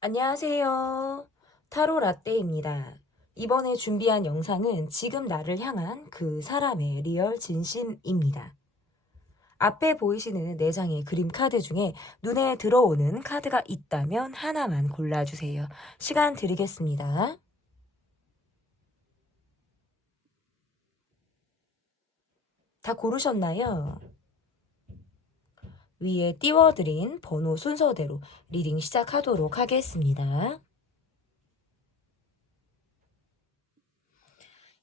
안녕하세요. 타로 라떼입니다. 이번에 준비한 영상은 지금 나를 향한 그 사람의 리얼 진심입니다. 앞에 보이시는 4장의 그림 카드 중에 눈에 들어오는 카드가 있다면 하나만 골라주세요. 시간 드리겠습니다. 다 고르셨나요? 위에 띄워드린 번호 순서대로 리딩 시작하도록 하겠습니다.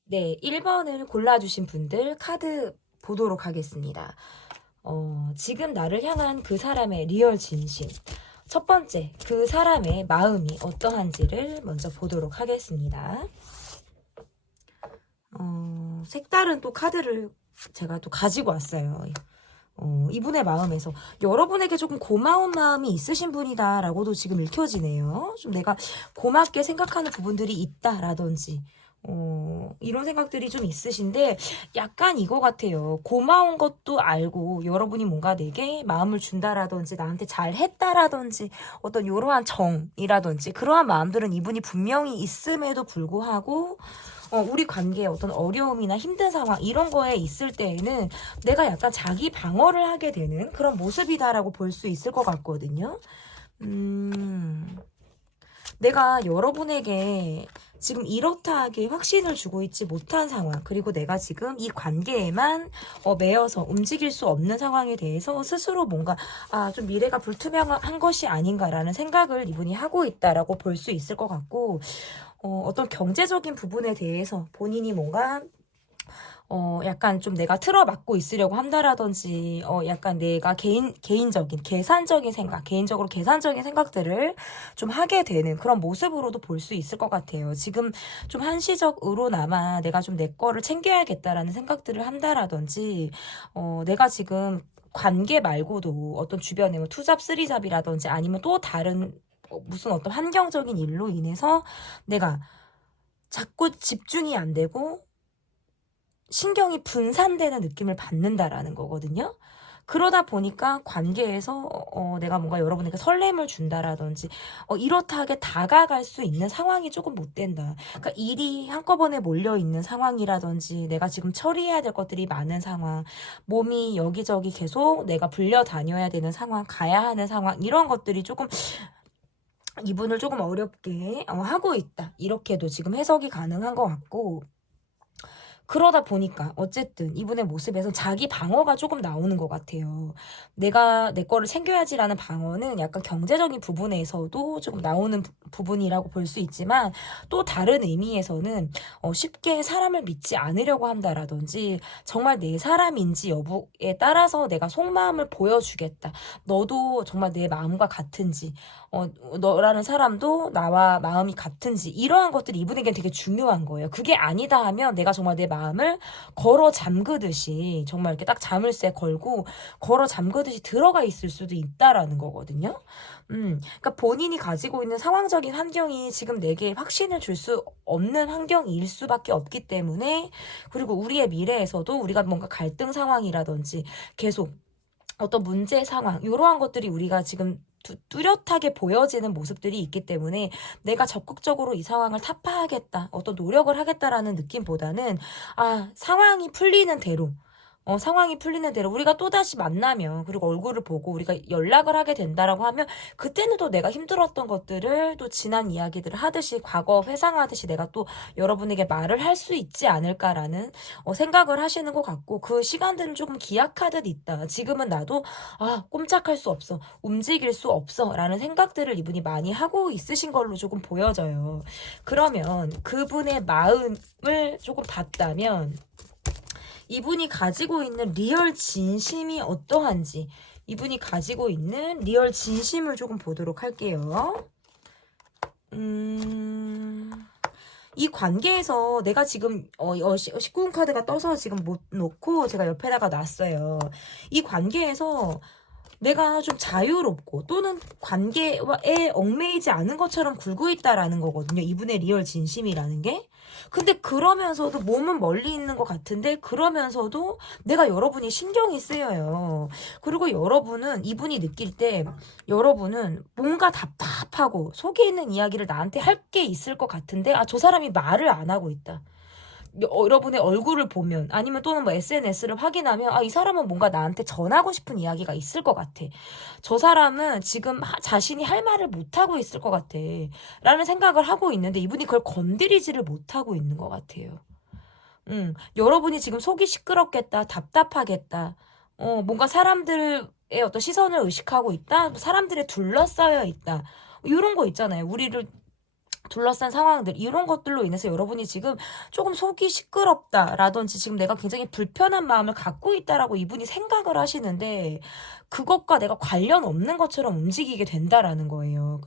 네, 1번을 골라주신 분들 카드 보도록 하겠습니다. 지금 나를 향한 그 사람의 리얼 진심. 첫 번째, 그 사람의 마음이 어떠한지를 먼저 보도록 하겠습니다. 색다른 또 카드를 제가 또 가지고 왔어요. 이분의 마음에서 여러분에게 조금 고마운 마음이 있으신 분이다라고도 지금 읽혀지네요. 좀 내가 고맙게 생각하는 부분들이 있다라든지 이런 생각들이 좀 있으신데 약간 이거 같아요. 고마운 것도 알고 여러분이 뭔가 내게 마음을 준다라든지 나한테 잘했다라든지 어떤 이러한 정이라든지 그러한 마음들은 이분이 분명히 있음에도 불구하고 우리 관계에 어떤 어려움이나 힘든 상황 이런 거에 있을 때에는 내가 약간 자기 방어를 하게 되는 그런 모습이다라고 볼 수 있을 것 같거든요. 내가 여러분에게 지금 이렇다하게 확신을 주고 있지 못한 상황, 그리고 내가 지금 이 관계에만 매여서 움직일 수 없는 상황에 대해서 스스로 뭔가 좀 미래가 불투명한 것이 아닌가라는 생각을 이분이 하고 있다라고 볼 수 있을 것 같고, 어떤 경제적인 부분에 대해서 본인이 뭔가 약간 좀 내가 틀어막고 있으려고 한다라든지, 약간 내가 개인적인, 계산적인 생각, 개인적으로 계산적인 생각들을 좀 하게 되는 그런 모습으로도 볼 수 있을 것 같아요. 지금 좀 한시적으로나마 내가 좀 내 거를 챙겨야겠다라는 생각들을 한다라든지, 내가 지금 관계 말고도 어떤 주변에 뭐 투잡, 쓰리잡이라든지 아니면 또 다른 무슨 어떤 환경적인 일로 인해서 내가 자꾸 집중이 안 되고 신경이 분산되는 느낌을 받는다라는 거거든요. 그러다 보니까 관계에서 내가 뭔가 여러분에게 설렘을 준다라든지 이렇다하게 다가갈 수 있는 상황이 조금 못 된다. 그러니까 일이 한꺼번에 몰려있는 상황이라든지 내가 지금 처리해야 될 것들이 많은 상황, 몸이 여기저기 계속 내가 불려 다녀야 되는 상황, 가야 하는 상황, 이런 것들이 조금 이분을 조금 어렵게 하고 있다. 이렇게도 지금 해석이 가능한 것 같고, 그러다 보니까 어쨌든 이분의 모습에서 자기 방어가 조금 나오는 것 같아요. 내가 내 거를 챙겨야지라는 방어는 약간 경제적인 부분에서도 조금 나오는 부분이라고 볼 수 있지만, 또 다른 의미에서는 쉽게 사람을 믿지 않으려고 한다라든지 정말 내 사람인지 여부에 따라서 내가 속마음을 보여주겠다. 너도 정말 내 마음과 같은지, 너라는 사람도 나와 마음이 같은지, 이러한 것들이 이분에겐 되게 중요한 거예요. 그게 아니다 하면 내가 정말 내 마음을 걸어 잠그듯이 정말 이렇게 딱 자물쇠 걸고 걸어 잠그듯이 들어가 있을 수도 있다라는 거거든요. 그러니까 본인이 가지고 있는 상황적인 환경이 지금 내게 확신을 줄 수 없는 환경일 수밖에 없기 때문에, 그리고 우리의 미래에서도 우리가 뭔가 갈등 상황이라든지 계속 어떤 문제 상황, 이러한 것들이 우리가 지금 뚜렷하게 보여지는 모습들이 있기 때문에 내가 적극적으로 이 상황을 타파하겠다, 어떤 노력을 하겠다라는 느낌보다는 상황이 풀리는 대로 상황이 풀리는 대로 우리가 또다시 만나면, 그리고 얼굴을 보고 우리가 연락을 하게 된다라고 하면 그때는 또 내가 힘들었던 것들을 또 지난 이야기들을 하듯이 과거 회상하듯이 내가 또 여러분에게 말을 할 수 있지 않을까라는 생각을 하시는 것 같고, 그 시간들을 조금 기약하듯 있다. 지금은 나도 꼼짝할 수 없어, 움직일 수 없어 라는 생각들을 이분이 많이 하고 있으신 걸로 조금 보여져요. 그러면 그분의 마음을 조금 봤다면 이분이 가지고 있는 리얼 진심이 어떠한지, 이분이 가지고 있는 리얼 진심을 조금 보도록 할게요. 이 관계에서 내가 지금 19금 카드가 떠서 지금 못 놓고 제가 옆에다가 놨어요. 이 관계에서 내가 좀 자유롭고 또는 관계에 얽매이지 않은 것처럼 굴고 있다라는 거거든요. 이분의 리얼 진심이라는 게. 근데 그러면서도 몸은 멀리 있는 것 같은데 그러면서도 내가 여러분이 신경이 쓰여요. 그리고 여러분은 이분이 느낄 때 여러분은 뭔가 답답하고 속에 있는 이야기를 나한테 할 게 있을 것 같은데 저 사람이 말을 안 하고 있다. 여러분의 얼굴을 보면 아니면 또는 뭐 SNS를 확인하면 이 사람은 뭔가 나한테 전하고 싶은 이야기가 있을 것 같아. 저 사람은 지금 자신이 할 말을 못하고 있을 것 같아. 라는 생각을 하고 있는데 이분이 그걸 건드리지를 못하고 있는 것 같아요. 여러분이 지금 속이 시끄럽겠다, 답답하겠다, 뭔가 사람들의 어떤 시선을 의식하고 있다, 사람들에 둘러싸여 있다. 이런 거 있잖아요. 우리를 둘러싼 상황들 이런 것들로 인해서 여러분이 지금 조금 속이 시끄럽다라든지 지금 내가 굉장히 불편한 마음을 갖고 있다라고 이분이 생각을 하시는데 그것과 내가 관련 없는 것처럼 움직이게 된다라는 거예요.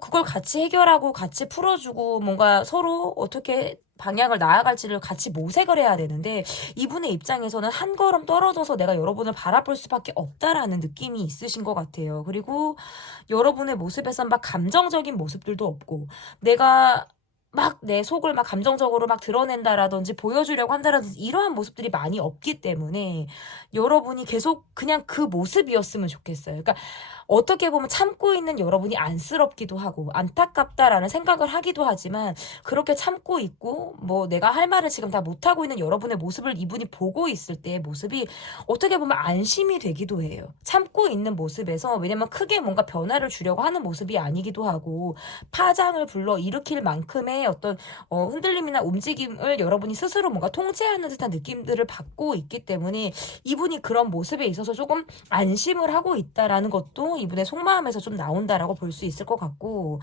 그걸 같이 해결하고 같이 풀어주고 뭔가 서로 어떻게 방향을 나아갈지를 같이 모색을 해야 되는데 이분의 입장에서는 한 걸음 떨어져서 내가 여러분을 바라볼 수밖에 없다라는 느낌이 있으신 것 같아요. 그리고 여러분의 모습에선 막 감정적인 모습들도 없고 내가 막 내 속을 막 감정적으로 막 드러낸다라든지 보여주려고 한다라든지 이러한 모습들이 많이 없기 때문에 여러분이 계속 그냥 그 모습이었으면 좋겠어요. 그러니까 어떻게 보면 참고 있는 여러분이 안쓰럽기도 하고 안타깝다라는 생각을 하기도 하지만 그렇게 참고 있고 뭐 내가 할 말을 지금 다 못하고 있는 여러분의 모습을 이분이 보고 있을 때의 모습이 어떻게 보면 안심이 되기도 해요. 참고 있는 모습에서 왜냐면 크게 뭔가 변화를 주려고 하는 모습이 아니기도 하고 파장을 불러 일으킬 만큼의 어떤 흔들림이나 움직임을 여러분이 스스로 뭔가 통제하는 듯한 느낌들을 받고 있기 때문에 이분이 그런 모습에 있어서 조금 안심을 하고 있다라는 것도 이분의 속마음에서 좀 나온다라고 볼 수 있을 것 같고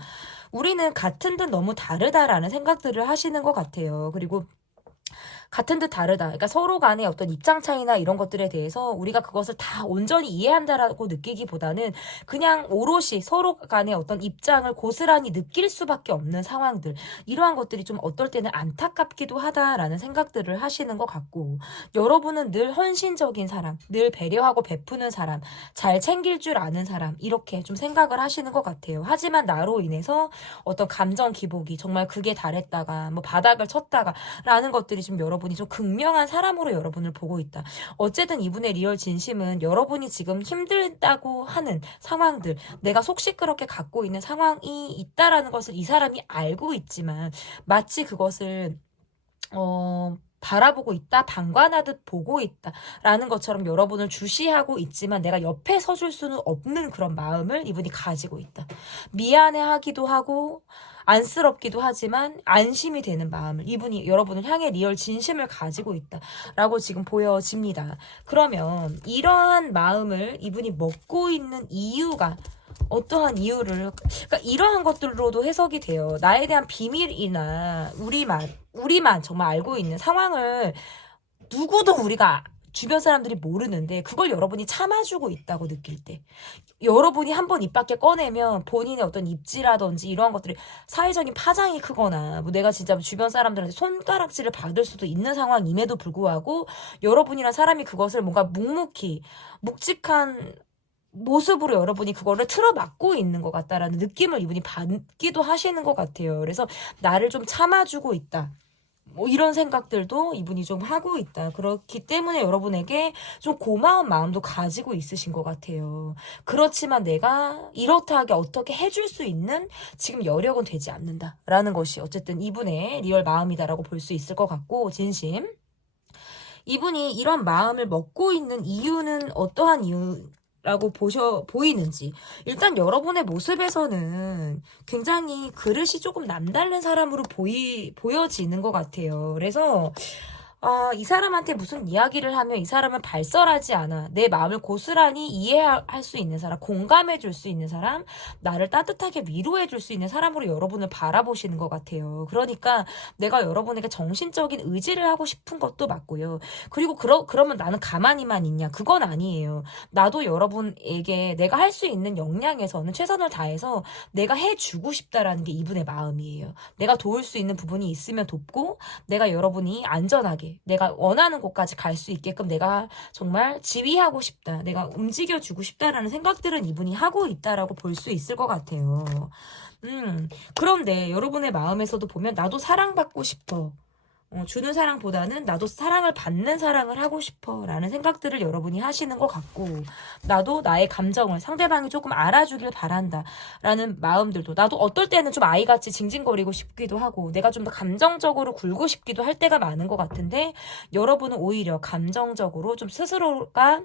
우리는 같은 듯 너무 다르다라는 생각들을 하시는 것 같아요. 그리고 같은 듯 다르다. 그러니까 서로 간의 어떤 입장 차이나 이런 것들에 대해서 우리가 그것을 다 온전히 이해한다라고 느끼기보다는 그냥 오롯이 서로 간의 어떤 입장을 고스란히 느낄 수밖에 없는 상황들. 이러한 것들이 좀 어떨 때는 안타깝기도 하다라는 생각들을 하시는 것 같고 여러분은 늘 헌신적인 사람, 늘 배려하고 베푸는 사람, 잘 챙길 줄 아는 사람 이렇게 좀 생각을 하시는 것 같아요. 하지만 나로 인해서 어떤 감정 기복이 정말 극에 달했다가 뭐 바닥을 쳤다가 라는 것들이 좀 여러분이 좀 극명한 사람으로 여러분을 보고 있다. 어쨌든 이분의 리얼 진심은 여러분이 지금 힘들다고 하는 상황들, 내가 속 시끄럽게 갖고 있는 상황이 있다라는 것을 이 사람이 알고 있지만 마치 그것을 바라보고 있다, 방관하듯 보고 있다 라는 것처럼 여러분을 주시하고 있지만 내가 옆에 서줄 수는 없는 그런 마음을 이분이 가지고 있다. 미안해하기도 하고 안쓰럽기도 하지만 안심이 되는 마음을 이분이 여러분을 향해 리얼 진심을 가지고 있다라고 지금 보여집니다. 그러면 이러한 마음을 이분이 먹고 있는 이유가 어떠한 이유를 그러니까 이러한 것들로도 해석이 돼요. 나에 대한 비밀이나 우리만 정말 알고 있는 상황을 누구도 우리가 주변 사람들이 모르는데 그걸 여러분이 참아주고 있다고 느낄 때 여러분이 한번 입 밖에 꺼내면 본인의 어떤 입지라든지 이러한 것들이 사회적인 파장이 크거나 뭐 내가 진짜 주변 사람들한테 손가락질을 받을 수도 있는 상황임에도 불구하고 여러분이란 사람이 그것을 뭔가 묵묵히 묵직한 모습으로 여러분이 그거를 틀어막고 있는 것 같다라는 느낌을 이분이 받기도 하시는 것 같아요. 그래서 나를 좀 참아주고 있다. 뭐 이런 생각들도 이분이 좀 하고 있다. 그렇기 때문에 여러분에게 좀 고마운 마음도 가지고 있으신 것 같아요. 그렇지만 내가 이렇다 하게 어떻게 해줄 수 있는 지금 여력은 되지 않는다라는 것이 어쨌든 이분의 리얼 마음이다라고 볼 수 있을 것 같고 진심. 이분이 이런 마음을 먹고 있는 이유는 어떠한 이유라고 보이는지 일단 여러분의 모습에서는 굉장히 그릇이 조금 남다른 사람으로 보여지는 것 같아요. 그래서 이 사람한테 무슨 이야기를 하면 이 사람은 발설하지 않아. 내 마음을 고스란히 이해할 수 있는 사람, 공감해 줄 수 있는 사람, 나를 따뜻하게 위로해 줄 수 있는 사람으로 여러분을 바라보시는 것 같아요. 그러니까 내가 여러분에게 정신적인 의지를 하고 싶은 것도 맞고요. 그리고 그러면 나는 가만히만 있냐? 그건 아니에요. 나도 여러분에게 내가 할 수 있는 역량에서는 최선을 다해서 내가 해주고 싶다라는 게 이분의 마음이에요. 내가 도울 수 있는 부분이 있으면 돕고 내가 여러분이 안전하게 있게, 내가 원하는 곳까지 갈 수 있게끔 내가 정말 지휘하고 싶다, 내가 움직여주고 싶다라는 생각들은 이분이 하고 있다라고 볼 수 있을 것 같아요. 그런데 여러분의 마음에서도 보면 나도 사랑받고 싶어, 주는 사랑보다는 나도 사랑을 받는 사랑을 하고 싶어 라는 생각들을 여러분이 하시는 것 같고, 나도 나의 감정을 상대방이 조금 알아주길 바란다 라는 마음들도, 나도 어떨 때는 좀 아이같이 징징거리고 싶기도 하고 내가 좀 더 감정적으로 굴고 싶기도 할 때가 많은 것 같은데, 여러분은 오히려 감정적으로 좀 스스로가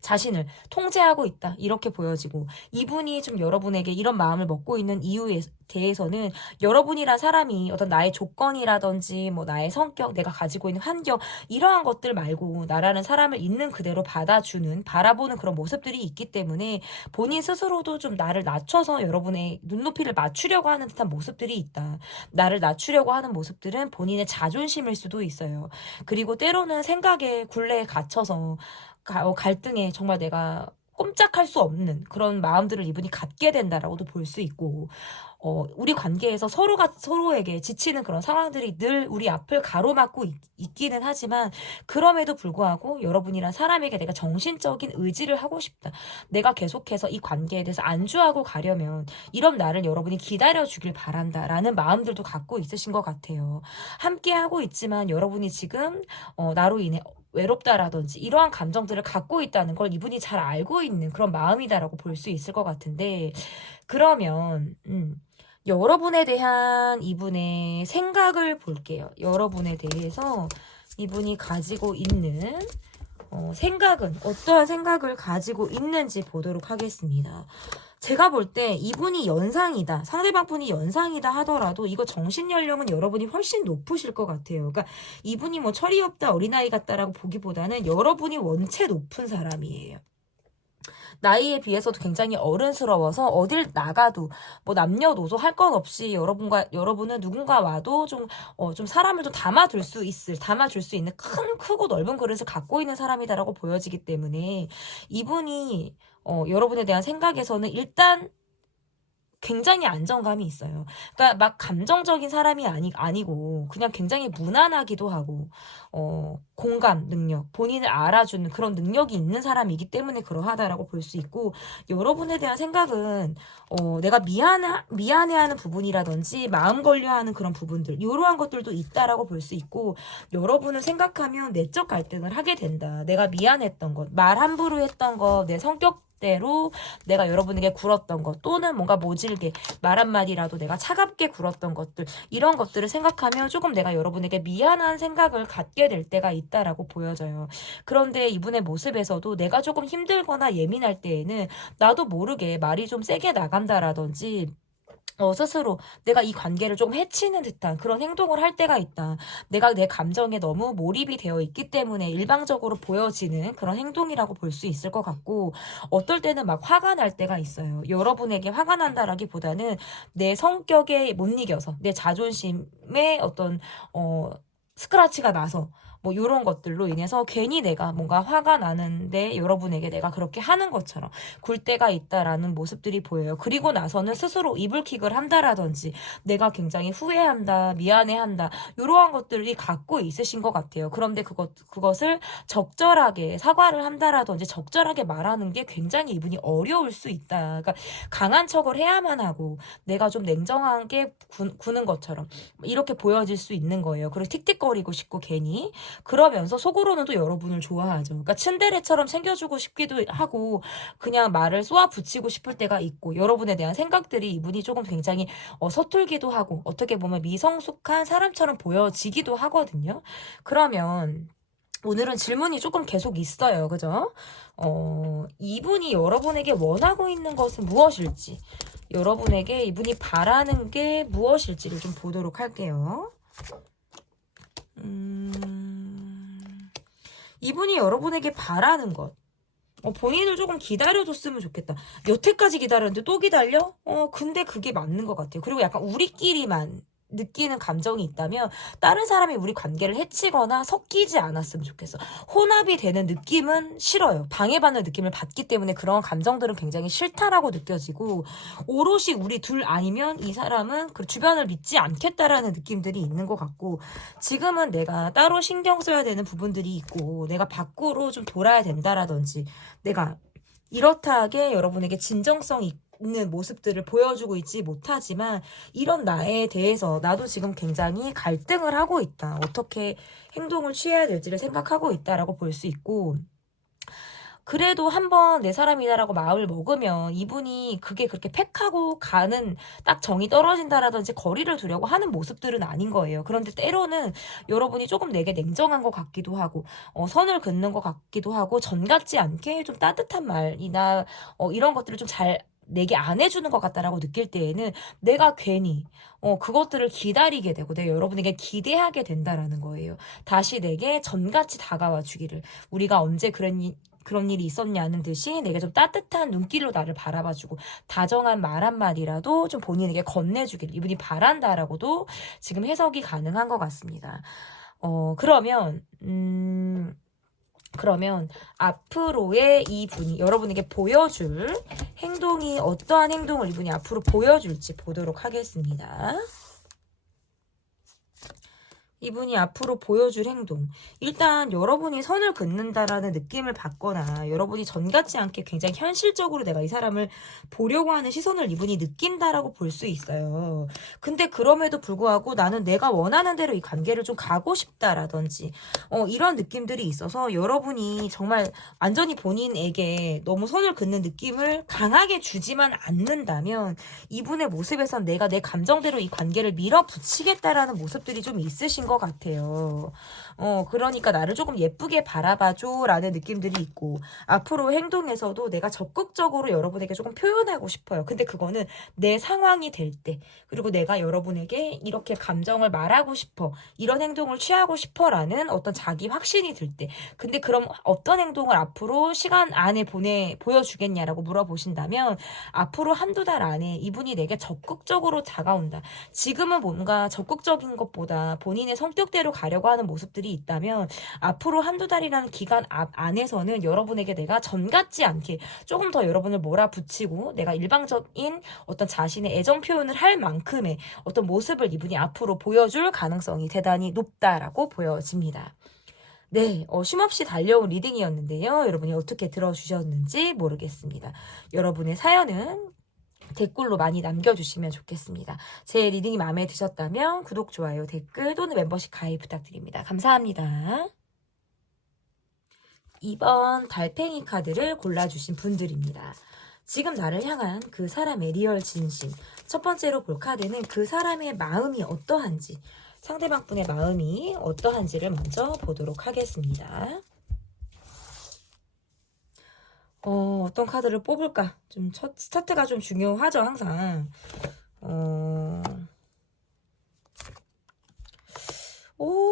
자신을 통제하고 있다 이렇게 보여지고, 이분이 좀 여러분에게 이런 마음을 먹고 있는 이유에 대해서는 여러분이란 사람이 어떤 나의 조건이라든지 뭐 나의 성격, 내가 가지고 있는 환경, 이러한 것들 말고 나라는 사람을 있는 그대로 받아주는, 바라보는 그런 모습들이 있기 때문에 본인 스스로도 좀 나를 낮춰서 여러분의 눈높이를 맞추려고 하는 듯한 모습들이 있다. 나를 낮추려고 하는 모습들은 본인의 자존심일 수도 있어요. 그리고 때로는 생각의 굴레에 갇혀서 갈등에 정말 내가 꼼짝할 수 없는 그런 마음들을 이분이 갖게 된다라고도 볼 수 있고, 우리 관계에서 서로가 서로에게 지치는 그런 상황들이 늘 우리 앞을 가로막고 있기는 하지만, 그럼에도 불구하고 여러분이란 사람에게 내가 정신적인 의지를 하고 싶다, 내가 계속해서 이 관계에 대해서 안주하고 가려면 이런 나를 여러분이 기다려주길 바란다라는 마음들도 갖고 있으신 것 같아요. 함께 하고 있지만 여러분이 지금 나로 인해 외롭다라든지 이러한 감정들을 갖고 있다는 걸 이분이 잘 알고 있는 그런 마음이다라고 볼 수 있을 것 같은데, 그러면 여러분에 대한 이분의 생각을 볼게요. 여러분에 대해서 이분이 가지고 있는 생각은 어떠한 생각을 가지고 있는지 보도록 하겠습니다. 제가 볼 때 이분이 연상이다, 상대방 분이 연상이다 하더라도 이거 정신연령은 여러분이 훨씬 높으실 것 같아요. 그러니까 이분이 뭐 철이 없다, 어린아이 같다라고 보기보다는 여러분이 원체 높은 사람이에요. 나이에 비해서도 굉장히 어른스러워서 어딜 나가도 뭐 남녀노소 할 것 없이 여러분은 누군가 와도 좀 사람을 좀 담아줄 수 있는 크고 넓은 그릇을 갖고 있는 사람이다라고 보여지기 때문에, 이분이 여러분에 대한 생각에서는 일단 굉장히 안정감이 있어요. 그러니까 막 감정적인 사람이 아니고 그냥 굉장히 무난하기도 하고, 공감 능력, 본인을 알아주는 그런 능력이 있는 사람이기 때문에 그러하다라고 볼 수 있고, 여러분에 대한 생각은 내가 미안해하는 부분이라든지 마음 걸려하는 그런 부분들, 이러한 것들도 있다라고 볼 수 있고, 여러분을 생각하면 내적 갈등을 하게 된다. 내가 미안했던 것, 말 함부로 했던 것, 내 성격 대로 내가 여러분에게 굴었던 것, 또는 뭔가 모질게 말 한마디라도 내가 차갑게 굴었던 것들, 이런 것들을 생각하면 조금 내가 여러분에게 미안한 생각을 갖게 될 때가 있다라고 보여져요. 그런데 이분의 모습에서도 내가 조금 힘들거나 예민할 때에는 나도 모르게 말이 좀 세게 나간다라든지 스스로 내가 이 관계를 좀 해치는 듯한 그런 행동을 할 때가 있다. 내가 내 감정에 너무 몰입이 되어 있기 때문에 일방적으로 보여지는 그런 행동이라고 볼 수 있을 것 같고, 어떨 때는 막 화가 날 때가 있어요. 여러분에게 화가 난다라기보다는 내 성격에 못 이겨서, 내 자존심에 어떤 스크라치가 나서 뭐 이런 것들로 인해서 괜히 내가 뭔가 화가 나는데 여러분에게 내가 그렇게 하는 것처럼 굴 때가 있다라는 모습들이 보여요. 그리고 나서는 스스로 이불킥을 한다라든지 내가 굉장히 후회한다, 미안해한다, 이러한 것들이 갖고 있으신 것 같아요. 그런데 그것을 적절하게 사과를 한다라든지 적절하게 말하는 게 굉장히 이분이 어려울 수 있다. 그러니까 강한 척을 해야만 하고 내가 좀 냉정하게 구는 것처럼 이렇게 보여질 수 있는 거예요. 그리고 틱틱거리고 싶고 괜히, 그러면서 속으로는 또 여러분을 좋아하죠. 그러니까 츤데레처럼 챙겨주고 싶기도 하고 그냥 말을 쏘아붙이고 싶을 때가 있고, 여러분에 대한 생각들이 이분이 조금 굉장히 서툴기도 하고 어떻게 보면 미성숙한 사람처럼 보여지기도 하거든요. 그러면 오늘은 질문이 조금 계속 있어요. 그죠? 이분이 여러분에게 원하고 있는 것은 무엇일지, 여러분에게 이분이 바라는 게 무엇일지를 좀 보도록 할게요. 이분이 여러분에게 바라는 것, 본인을 조금 기다려줬으면 좋겠다. 여태까지 기다렸는데 또 기다려? 근데 그게 맞는 것 같아요. 그리고 약간 우리끼리만 느끼는 감정이 있다면 다른 사람이 우리 관계를 해치거나 섞이지 않았으면 좋겠어. 혼합이 되는 느낌은 싫어요. 방해받는 느낌을 받기 때문에 그런 감정들은 굉장히 싫다라고 느껴지고, 오롯이 우리 둘 아니면 이 사람은 그 주변을 믿지 않겠다라는 느낌들이 있는 것 같고, 지금은 내가 따로 신경 써야 되는 부분들이 있고 내가 밖으로 좀 돌아야 된다라든지, 내가 이렇다하게 여러분에게 진정성 있는 모습들을 보여주고 있지 못하지만 이런 나에 대해서 나도 지금 굉장히 갈등을 하고 있다. 어떻게 행동을 취해야 될지를 생각하고 있다라고 볼 수 있고, 그래도 한번 내 사람이다라고 마음을 먹으면 이분이 그게 그렇게 팩하고 가는 딱 정이 떨어진다라든지 거리를 두려고 하는 모습들은 아닌 거예요. 그런데 때로는 여러분이 조금 내게 냉정한 것 같기도 하고 선을 긋는 것 같기도 하고 전 같지 않게 좀 따뜻한 말이나 이런 것들을 좀 잘 내게 안 해주는 것 같다라고 느낄 때에는 내가 괜히 그것들을 기다리게 되고 내가 여러분에게 기대하게 된다라는 거예요. 다시 내게 전같이 다가와 주기를. 우리가 언제 그런 일이 있었냐는 듯이 내게 좀 따뜻한 눈길로 나를 바라봐주고 다정한 말 한마디라도 좀 본인에게 건네주길 이분이 바란다라고도 지금 해석이 가능한 것 같습니다. 그러면 앞으로의 이분이 여러분에게 보여줄 행동이 어떠한 행동을 이분이 앞으로 보여줄지 보도록 하겠습니다. 이분이 앞으로 보여줄 행동. 일단 여러분이 선을 긋는다라는 느낌을 받거나 여러분이 전 같지 않게 굉장히 현실적으로 내가 이 사람을 보려고 하는 시선을 이분이 느낀다라고 볼 수 있어요. 근데 그럼에도 불구하고 나는 내가 원하는 대로 이 관계를 좀 가고 싶다라든지 이런 느낌들이 있어서 여러분이 정말 완전히 본인에게 너무 선을 긋는 느낌을 강하게 주지만 않는다면 이분의 모습에선 내가 내 감정대로 이 관계를 밀어붙이겠다라는 모습들이 좀 있으신 것 같아요. 그러니까 나를 조금 예쁘게 바라봐줘 라는 느낌들이 있고, 앞으로 행동에서도 내가 적극적으로 여러분에게 조금 표현하고 싶어요. 근데 그거는 내 상황이 될 때, 그리고 내가 여러분에게 이렇게 감정을 말하고 싶어, 이런 행동을 취하고 싶어 라는 어떤 자기 확신이 들 때, 근데 그럼 어떤 행동을 앞으로 시간 안에 보여주겠냐라고 물어보신다면 앞으로 한두 달 안에 이분이 내게 적극적으로 다가온다. 지금은 뭔가 적극적인 것보다 본인의 성격대로 가려고 하는 모습들이 있다면 앞으로 한두 달이라는 기간 안에서는 여러분에게 내가 전 같지 않게 조금 더 여러분을 몰아붙이고 내가 일방적인 어떤 자신의 애정 표현을 할 만큼의 어떤 모습을 이분이 앞으로 보여줄 가능성이 대단히 높다라고 보여집니다. 네, 쉼없이 달려온 리딩이었는데요. 여러분이 어떻게 들어주셨는지 모르겠습니다. 여러분의 사연은 댓글로 많이 남겨주시면 좋겠습니다. 제 리딩이 마음에 드셨다면 구독, 좋아요, 댓글 또는 멤버십 가입 부탁드립니다. 감사합니다. 이번 달팽이 카드를 골라주신 분들입니다. 지금 나를 향한 그 사람의 리얼 진심. 첫 번째로 볼 카드는 그 사람의 마음이 어떠한지, 상대방 분의 마음이 어떠한지를 먼저 보도록 하겠습니다. 어떤 카드를 뽑을까? 좀 스타트가 좀 중요하죠, 항상.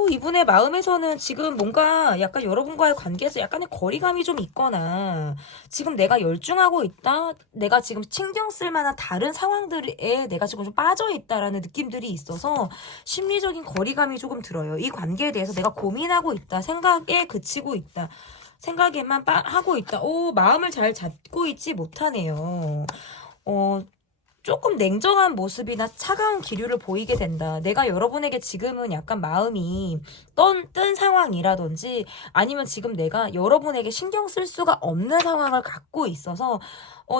이분의 마음에서는 지금 뭔가 약간 여러분과의 관계에서 약간의 거리감이 좀 있거나 지금 내가 열중하고 있다? 내가 지금 신경 쓸 만한 다른 상황들에 내가 지금 좀 빠져 있다라는 느낌들이 있어서 심리적인 거리감이 조금 들어요. 이 관계에 대해서 내가 고민하고 있다. 생각에 그치고 있다. 생각에만 하고 있다. 마음을 잘 잡고 있지 못하네요. 조금 냉정한 모습이나 차가운 기류를 보이게 된다. 내가 여러분에게 지금은 약간 마음이 뜬 상황이라든지 아니면 지금 내가 여러분에게 신경 쓸 수가 없는 상황을 갖고 있어서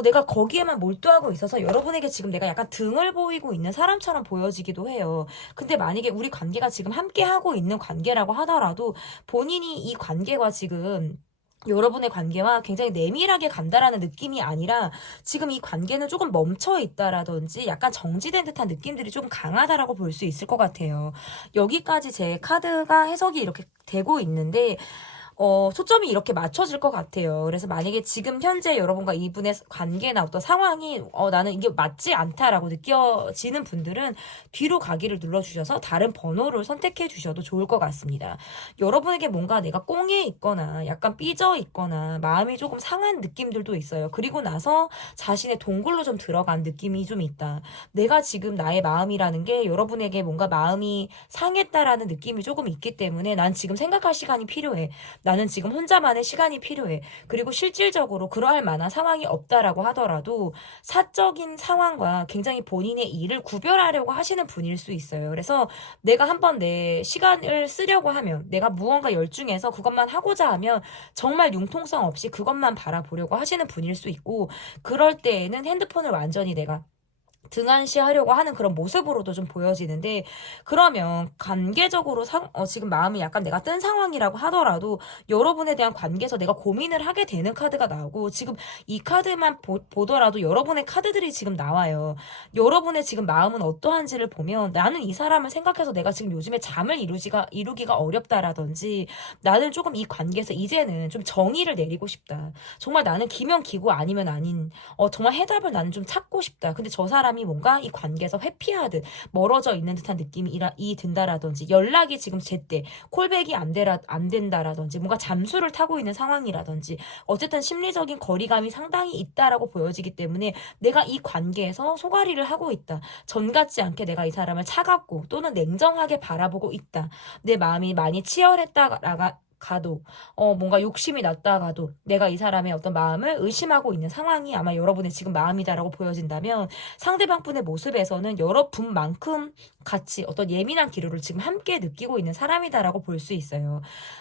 내가 거기에만 몰두하고 있어서 여러분에게 지금 내가 약간 등을 보이고 있는 사람처럼 보여지기도 해요. 근데 만약에 우리 관계가 지금 함께 하고 있는 관계라고 하더라도 본인이 이 관계와 지금 여러분의 관계와 굉장히 내밀하게 간다라는 느낌이 아니라 지금 이 관계는 조금 멈춰 있다라든지 약간 정지된 듯한 느낌들이 조금 강하다라고 볼 수 있을 것 같아요. 여기까지 제 카드가 해석이 이렇게 되고 있는데 초점이 이렇게 맞춰질 것 같아요. 그래서 만약에 지금 현재 여러분과 이분의 관계나 어떤 상황이 나는 이게 맞지 않다라고 느껴지는 분들은 뒤로 가기를 눌러주셔서 다른 번호를 선택해 주셔도 좋을 것 같습니다. 여러분에게 뭔가 내가 꽁에 있거나 약간 삐져 있거나 마음이 조금 상한 느낌들도 있어요. 그리고 나서 자신의 동굴로 좀 들어간 느낌이 좀 있다. 내가 지금 나의 마음이라는 게 여러분에게 뭔가 마음이 상했다라는 느낌이 조금 있기 때문에 난 지금 생각할 시간이 필요해. 나는 지금 혼자만의 시간이 필요해. 그리고 실질적으로 그러할 만한 상황이 없다라고 하더라도 사적인 상황과 굉장히 본인의 일을 구별하려고 하시는 분일 수 있어요. 그래서 내가 한번 내 시간을 쓰려고 하면 내가 무언가 열중해서 그것만 하고자 하면 정말 융통성 없이 그것만 바라보려고 하시는 분일 수 있고 그럴 때에는 핸드폰을 완전히 내가 등한시하려고 하는 그런 모습으로도 좀 보여지는데 그러면 관계적으로 지금 마음이 약간 내가 뜬 상황이라고 하더라도 여러분에 대한 관계에서 내가 고민을 하게 되는 카드가 나오고 지금 이 카드만 보더라도 여러분의 카드들이 지금 나와요. 여러분의 지금 마음은 어떠한지를 보면 나는 이 사람을 생각해서 내가 지금 요즘에 잠을 이루기가 어렵다라든지 나는 조금 이 관계에서 이제는 좀 정의를 내리고 싶다. 정말 나는 기면 기고 아니면 아닌 정말 해답을 나는 좀 찾고 싶다. 근데 저 사람이 뭔가 이 관계에서 회피하듯 멀어져 있는 듯한 느낌이 든다라든지 연락이 지금 제때 콜백이 안 된다라든지 뭔가 잠수를 타고 있는 상황이라든지 어쨌든 심리적인 거리감이 상당히 있다라고 보여지기 때문에 내가 이 관계에서 소가리를 하고 있다. 전 같지 않게 내가 이 사람을 차갑고 또는 냉정하게 바라보고 있다. 내 마음이 많이 치열했다가 가도 뭔가 욕심이 났다가도 내가 이 사람의 어떤 마음을 의심하고 있는 상황이 아마 여러분의 지금 마음이다라고 보여진다면 상대방 분의 모습에서는 여러분만큼 같이 어떤 예민한 기류를 지금 함께 느끼고 있는 사람이다라고 볼 수 있어요.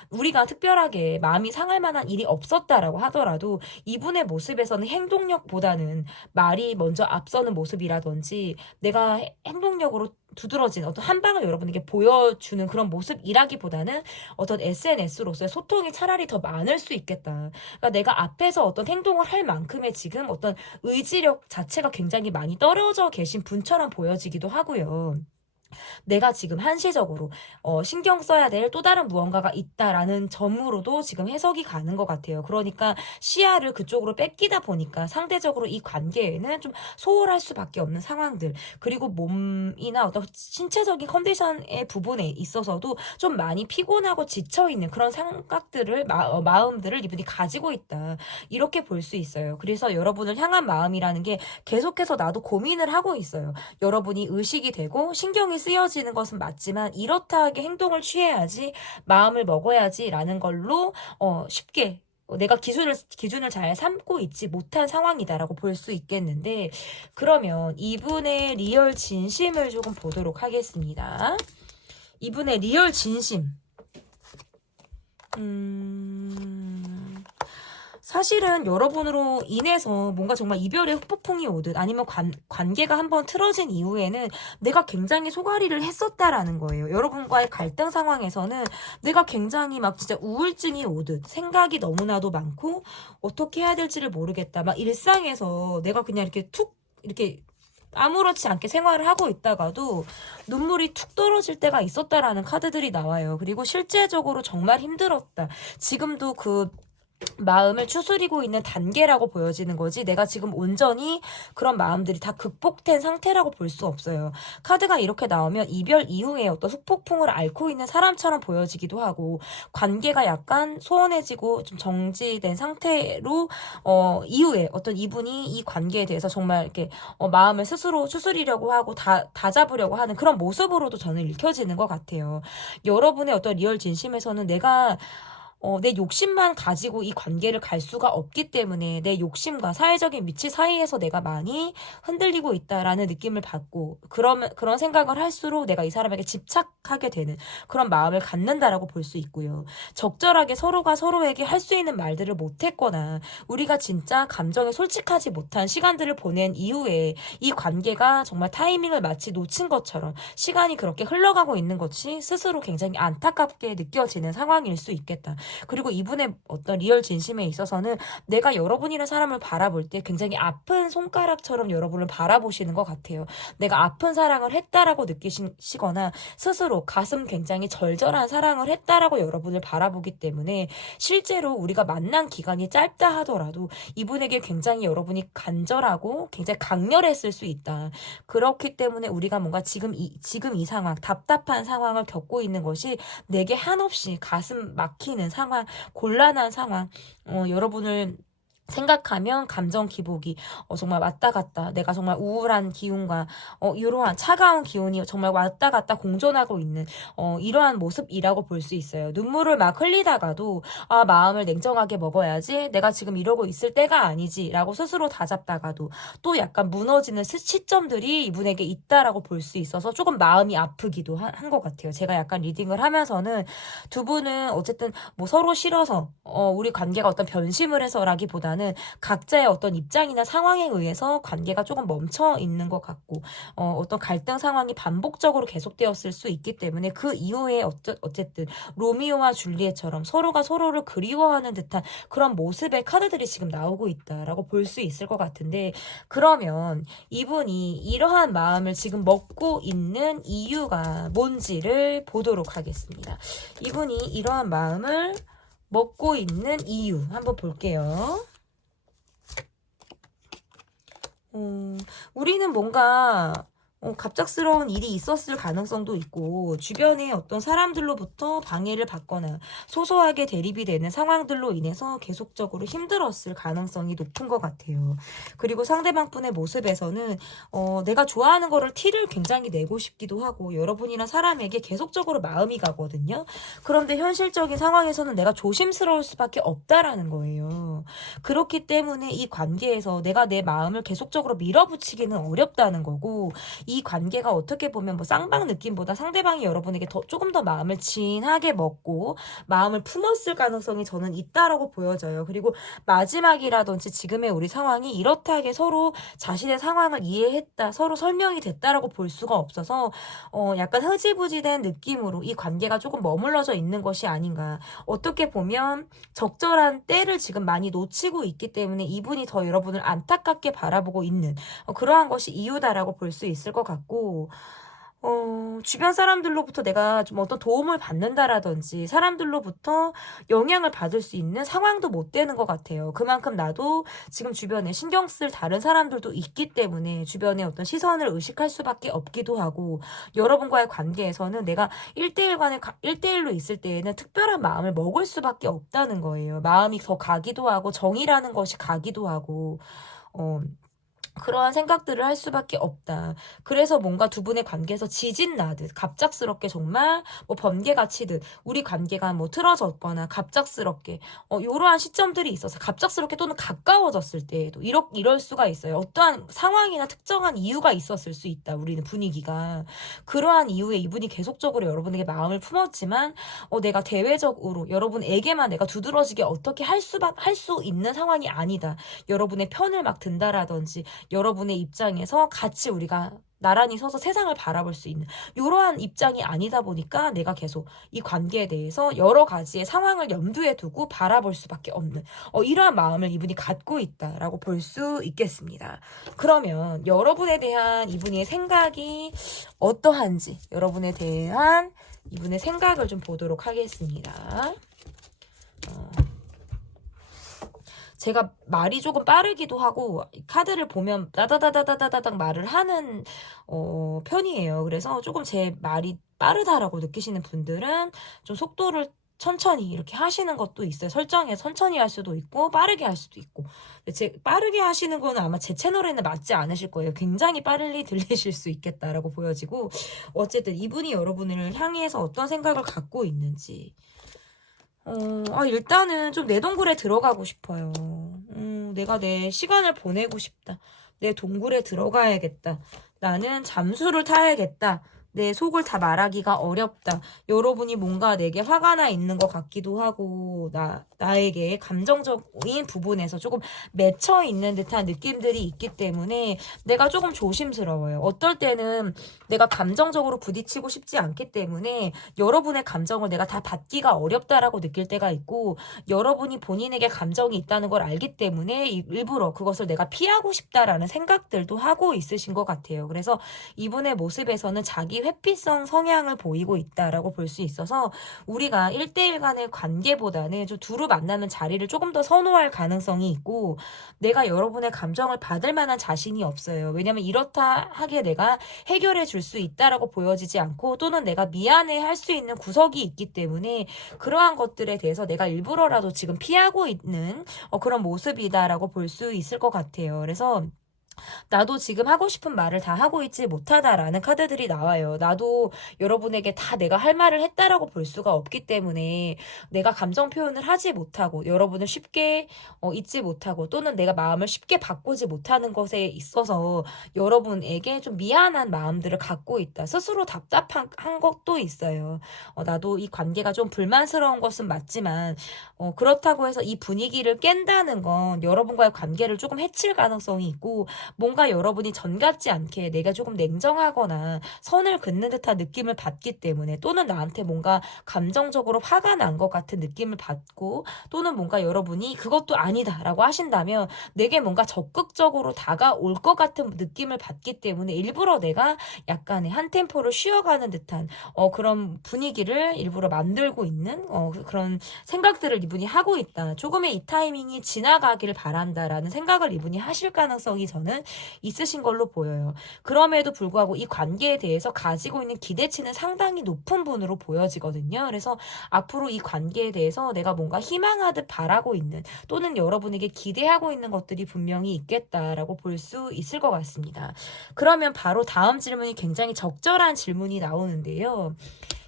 우리가 특별하게 마음이 상할 만한 일이 없었다라고 하더라도 이분의 모습에서는 행동력보다는 말이 먼저 앞서는 모습이라든지 내가 행동력으로 두드러진 어떤 한 방을 여러분에게 보여주는 그런 모습이라기보다는 어떤 SNS로서의 소통이 차라리 더 많을 수 있겠다. 그러니까 내가 앞에서 어떤 행동을 할 만큼의 지금 어떤 의지력 자체가 굉장히 많이 떨어져 계신 분처럼 보여지기도 하고요. 내가 지금 한시적으로 신경 써야 될 또 다른 무언가가 있다라는 점으로도 지금 해석이 가는 것 같아요. 그러니까 시야를 그쪽으로 뺏기다 보니까 상대적으로 이 관계에는 좀 소홀할 수밖에 없는 상황들 그리고 몸이나 어떤 신체적인 컨디션의 부분에 있어서도 좀 많이 피곤하고 지쳐있는 그런 생각들을 마음들을 이분이 가지고 있다. 이렇게 볼 수 있어요. 그래서 여러분을 향한 마음이라는 게 계속해서 나도 고민을 하고 있어요. 여러분이 의식이 되고 신경이 쓰여지는 것은 맞지만 이렇다 하게 행동을 취해야지 마음을 먹어야지라는 걸로 쉽게 내가 기준을 잘 삼고 있지 못한 상황이다라고 볼 수 있겠는데 그러면 이분의 리얼 진심을 조금 보도록 하겠습니다. 이분의 리얼 진심 사실은 여러분으로 인해서 뭔가 정말 이별의 후폭풍이 오듯 아니면 관계가 한번 틀어진 이후에는 내가 굉장히 소가리를 했었다라는 거예요. 여러분과의 갈등 상황에서는 내가 굉장히 막 진짜 우울증이 오듯 생각이 너무나도 많고 어떻게 해야 될지를 모르겠다. 막 일상에서 내가 그냥 이렇게 아무렇지 않게 생활을 하고 있다가도 눈물이 툭 떨어질 때가 있었다라는 카드들이 나와요. 그리고 실제적으로 정말 힘들었다. 지금도 그 마음을 추스리고 있는 단계라고 보여지는 거지 내가 지금 온전히 그런 마음들이 다 극복된 상태라고 볼 수 없어요. 카드가 이렇게 나오면 이별 이후에 어떤 후폭풍을 앓고 있는 사람처럼 보여지기도 하고 관계가 약간 소원해지고 좀 정지된 상태로 이후에 어떤 이분이 이 관계에 대해서 정말 이렇게 마음을 스스로 추스리려고 하고 다잡으려고 하는 그런 모습으로도 저는 읽혀지는 것 같아요. 여러분의 어떤 리얼 진심에서는 내가 내 욕심만 가지고 이 관계를 갈 수가 없기 때문에 내 욕심과 사회적인 위치 사이에서 내가 많이 흔들리고 있다라는 느낌을 받고 그런 생각을 할수록 내가 이 사람에게 집착하게 되는 그런 마음을 갖는다라고 볼 수 있고요. 적절하게 서로가 서로에게 할 수 있는 말들을 못했거나 우리가 진짜 감정에 솔직하지 못한 시간들을 보낸 이후에 이 관계가 정말 타이밍을 마치 놓친 것처럼 시간이 그렇게 흘러가고 있는 것이 스스로 굉장히 안타깝게 느껴지는 상황일 수 있겠다. 그리고 이분의 어떤 리얼 진심에 있어서는 내가 여러분이라는 사람을 바라볼 때 굉장히 아픈 손가락처럼 여러분을 바라보시는 것 같아요. 내가 아픈 사랑을 했다라고 느끼시거나 스스로 가슴 굉장히 절절한 사랑을 했다라고 여러분을 바라보기 때문에 실제로 우리가 만난 기간이 짧다 하더라도 이분에게 굉장히 여러분이 간절하고 굉장히 강렬했을 수 있다. 그렇기 때문에 우리가 뭔가 지금 이 상황, 답답한 상황을 겪고 있는 것이 내게 한없이 가슴 막히는 상황, 곤란한 상황, 여러분을 생각하면 감정 기복이 정말 왔다 갔다 내가 정말 우울한 기운과 이러한 차가운 기운이 정말 왔다 갔다 공존하고 있는 이러한 모습이라고 볼 수 있어요. 눈물을 막 흘리다가도 마음을 냉정하게 먹어야지 내가 지금 이러고 있을 때가 아니지 라고 스스로 다잡다가도 또 약간 무너지는 시점들이 이분에게 있다라고 볼 수 있어서 조금 마음이 아프기도 한 것 같아요. 제가 약간 리딩을 하면서는 두 분은 어쨌든 뭐 서로 싫어서 우리 관계가 어떤 변심을 해서라기보다는 각자의 어떤 입장이나 상황에 의해서 관계가 조금 멈춰 있는 것 같고 어떤 갈등 상황이 반복적으로 계속되었을 수 있기 때문에 그 이후에 어쨌든 로미오와 줄리엣처럼 서로가 서로를 그리워하는 듯한 그런 모습의 카드들이 지금 나오고 있다라고 볼 수 있을 것 같은데, 그러면 이분이 이러한 마음을 지금 먹고 있는 이유가 뭔지를 보도록 하겠습니다. 이분이 이러한 마음을 먹고 있는 이유 한번 볼게요. 우리는 뭔가 갑작스러운 일이 있었을 가능성도 있고 주변의 어떤 사람들로부터 방해를 받거나 소소하게 대립이 되는 상황들로 인해서 계속적으로 힘들었을 가능성이 높은 것 같아요. 그리고 상대방 분의 모습에서는 내가 좋아하는 거를 티를 굉장히 내고 싶기도 하고 여러분이나 사람에게 계속적으로 마음이 가거든요. 그런데 현실적인 상황에서는 내가 조심스러울 수밖에 없다라는 거예요. 그렇기 때문에 이 관계에서 내가 내 마음을 계속적으로 밀어붙이기는 어렵다는 거고, 이 관계가 어떻게 보면 뭐 쌍방 느낌보다 상대방이 여러분에게 조금 더 마음을 진하게 먹고 마음을 품었을 가능성이 저는 있다라고 보여져요. 그리고 마지막이라든지 지금의 우리 상황이 이렇다하게 서로 자신의 상황을 이해했다, 서로 설명이 됐다라고 볼 수가 없어서 약간 흐지부지된 느낌으로 이 관계가 조금 머물러져 있는 것이 아닌가. 어떻게 보면 적절한 때를 지금 많이 놓치고 있기 때문에 이분이 더 여러분을 안타깝게 바라보고 있는 그러한 것이 이유다라고 볼 수 있을 것 같고, 주변 사람들로부터 내가 좀 어떤 도움을 받는다라든지 사람들로부터 영향을 받을 수 있는 상황도 못 되는 것 같아요. 그만큼 나도 지금 주변에 신경 쓸 다른 사람들도 있기 때문에 주변의 어떤 시선을 의식할 수밖에 없기도 하고, 여러분과의 관계에서는 내가 1대1로 있을 때에는 특별한 마음을 먹을 수밖에 없다는 거예요. 마음이 더 가기도 하고 정이라는 것이 가기도 하고 그러한 생각들을 할 수밖에 없다. 그래서 뭔가 두 분의 관계에서 지진 나듯 갑작스럽게 정말 뭐 번개가 치듯 우리 관계가 뭐 틀어졌거나 갑작스럽게 이러한 시점들이 있어서 갑작스럽게 또는 가까워졌을 때에도 이럴 수가 있어요. 어떠한 상황이나 특정한 이유가 있었을 수 있다. 우리는 분위기가 그러한 이유에 이분이 계속적으로 여러분에게 마음을 품었지만 내가 대외적으로 여러분에게만 내가 두드러지게 어떻게 할 수 있는 상황이 아니다. 여러분의 편을 막 든다라든지 여러분의 입장에서 같이 우리가 나란히 서서 세상을 바라볼 수 있는 이러한 입장이 아니다 보니까 내가 계속 이 관계에 대해서 여러 가지의 상황을 염두에 두고 바라볼 수밖에 없는 이러한 마음을 이분이 갖고 있다라고 볼 수 있겠습니다. 그러면 여러분에 대한 이분의 생각이 어떠한지 여러분에 대한 이분의 생각을 좀 보도록 하겠습니다. 제가 말이 조금 빠르기도 하고 카드를 보면 따다다다다다닥 말을 하는 편이에요. 그래서 조금 제 말이 빠르다라고 느끼시는 분들은 좀 속도를 천천히 이렇게 하시는 것도 있어요. 설정해서 천천히 할 수도 있고 빠르게 할 수도 있고. 빠르게 하시는 거는 아마 제 채널에는 맞지 않으실 거예요. 굉장히 빨리 들리실 수 있겠다라고 보여지고, 어쨌든 이분이 여러분을 향해서 어떤 생각을 갖고 있는지 일단은 좀 내 동굴에 들어가고 싶어요. 내가 내 시간을 보내고 싶다. 내 동굴에 들어가야겠다. 나는 잠수를 타야겠다. 내 속을 다 말하기가 어렵다. 여러분이 뭔가 내게 화가 나 있는 것 같기도 하고, 나에게 감정적인 부분에서 조금 맺혀 있는 듯한 느낌들이 있기 때문에 내가 조금 조심스러워요. 어떨 때는 내가 감정적으로 부딪히고 싶지 않기 때문에 여러분의 감정을 내가 다 받기가 어렵다라고 느낄 때가 있고, 여러분이 본인에게 감정이 있다는 걸 알기 때문에 일부러 그것을 내가 피하고 싶다라는 생각들도 하고 있으신 것 같아요. 그래서 이분의 모습에서는 자기 회피성 성향을 보이고 있다라고 볼 수 있어서 우리가 1대1 간의 관계보다는 좀 두루 만나는 자리를 조금 더 선호할 가능성이 있고, 내가 여러분의 감정을 받을 만한 자신이 없어요. 왜냐면 이렇다 하게 내가 해결해 줄 수 있다라고 보여지지 않고, 또는 내가 미안해 할 수 있는 구석이 있기 때문에 그러한 것들에 대해서 내가 일부러라도 지금 피하고 있는 그런 모습이다라고 볼 수 있을 것 같아요. 그래서 나도 지금 하고 싶은 말을 다 하고 있지 못하다라는 카드들이 나와요. 나도 여러분에게 다 내가 할 말을 했다라고 볼 수가 없기 때문에 내가 감정 표현을 하지 못하고 여러분을 쉽게 잊지 못하고, 또는 내가 마음을 쉽게 바꾸지 못하는 것에 있어서 여러분에게 좀 미안한 마음들을 갖고 있다. 스스로 답답한 것도 있어요. 나도 이 관계가 좀 불만스러운 것은 맞지만 그렇다고 해서 이 분위기를 깬다는 건 여러분과의 관계를 조금 해칠 가능성이 있고, 뭔가 여러분이 전 같지 않게 내가 조금 냉정하거나 선을 긋는 듯한 느낌을 받기 때문에, 또는 나한테 뭔가 감정적으로 화가 난 것 같은 느낌을 받고, 또는 뭔가 여러분이 그것도 아니다라고 하신다면 내게 뭔가 적극적으로 다가올 것 같은 느낌을 받기 때문에 일부러 내가 약간의 한 템포를 쉬어가는 듯한 그런 분위기를 일부러 만들고 있는 그런 생각들을 이분이 하고 있다. 조금의 이 타이밍이 지나가길 바란다라는 생각을 이분이 하실 가능성이 저는 있으신 걸로 보여요. 그럼에도 불구하고 이 관계에 대해서 가지고 있는 기대치는 상당히 높은 분으로 보여지거든요. 그래서 앞으로 이 관계에 대해서 내가 뭔가 희망하듯 바라고 있는, 또는 여러분에게 기대하고 있는 것들이 분명히 있겠다라고 볼 수 있을 것 같습니다. 그러면 바로 다음 질문이 굉장히 적절한 질문이 나오는데요.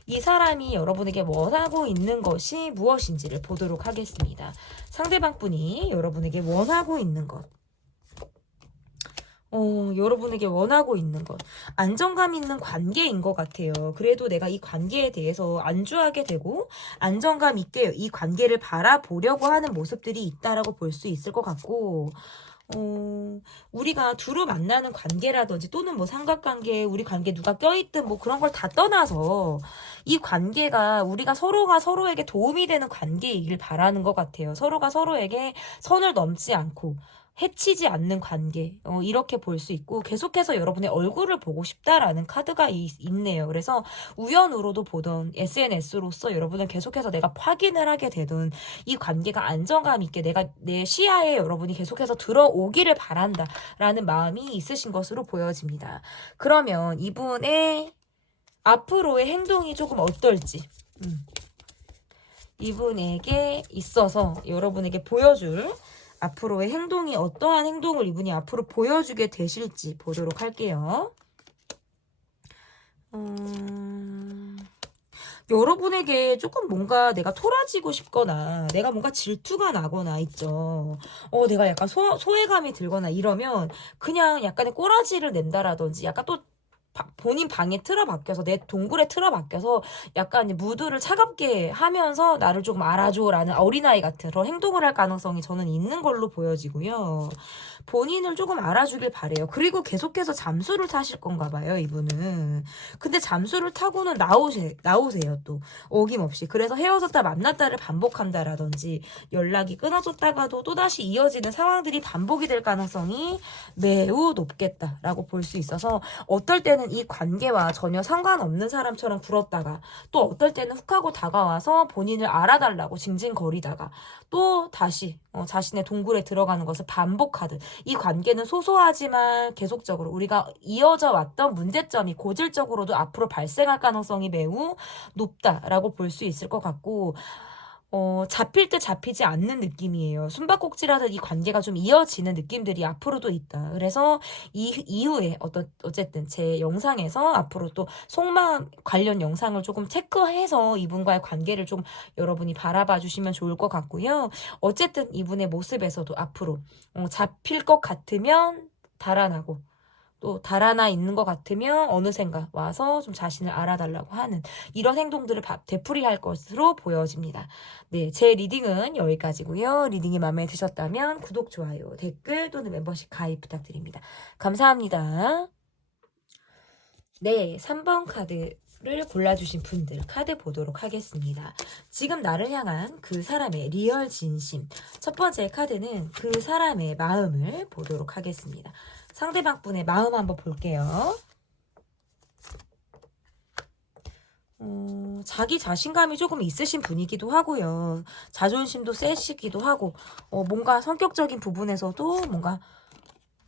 이 사람이 여러분에게 원하고 있는 것이 무엇인지를 보도록 하겠습니다. 상대방 분이 여러분에게 원하고 있는 것. 여러분에게 원하고 있는 것. 안정감 있는 관계인 것 같아요. 그래도 내가 이 관계에 대해서 안주하게 되고 안정감 있게 이 관계를 바라보려고 하는 모습들이 있다라고 볼 수 있을 것 같고, 우리가 두루 만나는 관계라든지, 또는 뭐 삼각관계, 우리 관계 누가 껴있든 뭐 그런 걸 다 떠나서 이 관계가 우리가 서로가 서로에게 도움이 되는 관계이길 바라는 것 같아요. 서로가 서로에게 선을 넘지 않고 해치지 않는 관계, 이렇게 볼 수 있고, 계속해서 여러분의 얼굴을 보고 싶다라는 카드가 있네요. 그래서 우연으로도 보던 SNS로서 여러분은 계속해서 내가 확인을 하게 되던 이 관계가 안정감 있게 내 시야에 여러분이 계속해서 들어오기를 바란다라는 마음이 있으신 것으로 보여집니다. 그러면 이분의 앞으로의 행동이 조금 어떨지, 이분에게 있어서 여러분에게 보여줄 앞으로의 행동이 어떠한 행동을 이분이 앞으로 보여주게 되실지 보도록 할게요. 여러분에게 조금 뭔가 내가 토라지고 싶거나 내가 뭔가 질투가 나거나 있죠. 내가 약간 소외감이 들거나 이러면 그냥 약간의 꼬라지를 낸다라든지, 약간 또 본인 방에 틀어박혀서, 내 동굴에 틀어박혀서 약간 무드를 차갑게 하면서 나를 조금 알아줘라는 어린아이 같은 그런 행동을 할 가능성이 저는 있는 걸로 보여지고요. 본인을 조금 알아주길 바래요. 그리고 계속해서 잠수를 타실 건가 봐요, 이분은. 근데 잠수를 타고는 나오세요, 또. 어김없이. 그래서 헤어졌다 만났다를 반복한다라든지, 연락이 끊어졌다가도 또다시 이어지는 상황들이 반복이 될 가능성이 매우 높겠다라고 볼 수 있어서, 어떨 때는 이 관계와 전혀 상관없는 사람처럼 굴었다가, 또 어떨 때는 훅 하고 다가와서 본인을 알아달라고 징징거리다가 또 다시 자신의 동굴에 들어가는 것을 반복하듯, 이 관계는 소소하지만 계속적으로 우리가 이어져 왔던 문제점이 고질적으로도 앞으로 발생할 가능성이 매우 높다라고 볼 수 있을 것 같고, 잡힐 듯 잡히지 않는 느낌이에요. 숨바꼭질하듯 이 관계가 좀 이어지는 느낌들이 앞으로도 있다. 그래서 이후에 어쨌든 제 영상에서 앞으로 또 속마음 관련 영상을 조금 체크해서 이분과의 관계를 좀 여러분이 바라봐 주시면 좋을 것 같고요. 어쨌든 이분의 모습에서도 앞으로 잡힐 것 같으면 달아나고, 또 달아나 있는 것 같으면 어느샌가 와서 좀 자신을 알아달라고 하는 이런 행동들을 되풀이할 것으로 보여집니다. 네, 제 리딩은 여기까지고요. 리딩이 마음에 드셨다면 구독, 좋아요, 댓글 또는 멤버십 가입 부탁드립니다. 감사합니다. 네, 3번 카드를 골라주신 분들 카드 보도록 하겠습니다. 지금 나를 향한 그 사람의 리얼 진심. 첫 번째 카드는 그 사람의 마음을 보도록 하겠습니다. 상대방 분의 마음 한번 볼게요. 자기 자신감이 조금 있으신 분이기도 하고요. 자존심도 세시기도 하고, 뭔가 성격적인 부분에서도 뭔가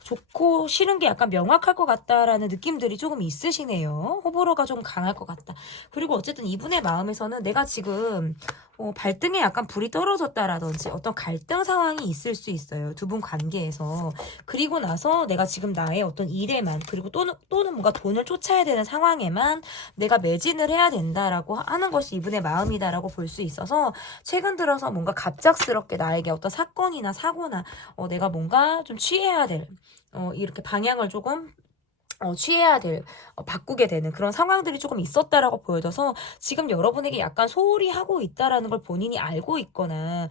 좋고 싫은 게 약간 명확할 것 같다라는 느낌들이 조금 있으시네요. 호불호가 좀 강할 것 같다. 그리고 어쨌든 이분의 마음에서는 내가 지금 발등에 약간 불이 떨어졌다라든지 어떤 갈등 상황이 있을 수 있어요. 두 분 관계에서. 그리고 나서 내가 지금 나의 어떤 일에만 그리고 또는 뭔가 돈을 쫓아야 되는 상황에만 내가 매진을 해야 된다라고 하는 것이 이분의 마음이다라고 볼 수 있어서 최근 들어서 뭔가 갑작스럽게 나에게 어떤 사건이나 사고나 내가 뭔가 좀 취해야 될 이렇게 방향을 조금 취해야 될, 바꾸게 되는 그런 상황들이 조금 있었다라고 보여져서 지금 여러분에게 약간 소홀히 하고 있다라는 걸 본인이 알고 있거나,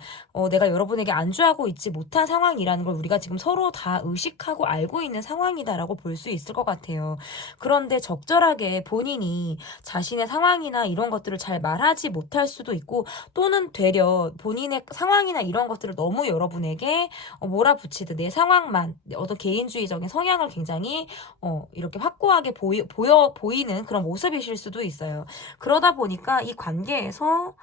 내가 여러분에게 안주하고 있지 못한 상황이라는 걸 우리가 지금 서로 다 의식하고 알고 있는 상황이다라고 볼 수 있을 것 같아요. 그런데 적절하게 본인이 자신의 상황이나 이런 것들을 잘 말하지 못할 수도 있고, 또는 되려 본인의 상황이나 이런 것들을 너무 여러분에게 몰아붙이듯 내 상황만, 어떤 개인주의적인 성향을 굉장히 이렇게 확고하게 보이는 그런 모습이실 수도 있어요. 그러다 보니까 이 관계에서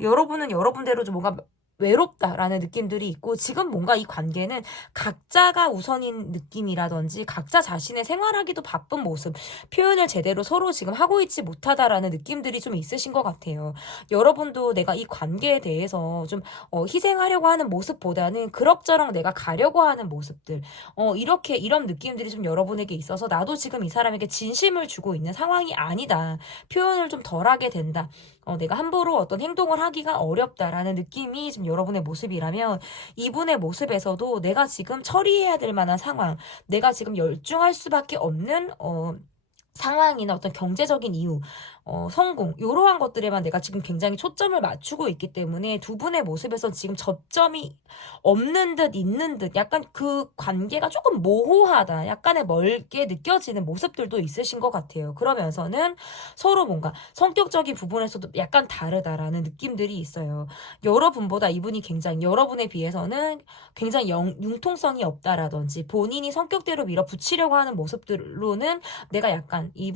여러분은 여러분대로 좀 뭔가 외롭다라는 느낌들이 있고 지금 뭔가 이 관계는 각자가 우선인 느낌이라든지 각자 자신의 생활하기도 바쁜 모습 표현을 제대로 서로 지금 하고 있지 못하다라는 느낌들이 좀 있으신 것 같아요. 여러분도 내가 이 관계에 대해서 좀 희생하려고 하는 모습보다는 그럭저럭 내가 가려고 하는 모습들 이렇게 이런 느낌들이 좀 여러분에게 있어서 나도 지금 이 사람에게 진심을 주고 있는 상황이 아니다. 표현을 좀 덜하게 된다. 내가 함부로 어떤 행동을 하기가 어렵다라는 느낌이 지금 여러분의 모습이라면 이분의 모습에서도 내가 지금 처리해야 될 만한 상황, 내가 지금 열중할 수밖에 없는 상황이나 어떤 경제적인 이유, 성공, 이러한 것들에만 내가 지금 굉장히 초점을 맞추고 있기 때문에 두 분의 모습에서 지금 접점이 없는 듯 있는 듯 약간 그 관계가 조금 모호하다, 약간의 멀게 느껴지는 모습들도 있으신 것 같아요. 그러면서는 서로 뭔가 성격적인 부분에서도 약간 다르다라는 느낌들이 있어요. 여러분보다 이분이 굉장히 여러분에 비해서는 굉장히 융통성이 없다라든지 본인이 성격대로 밀어붙이려고 하는 모습들로는 내가 약간 이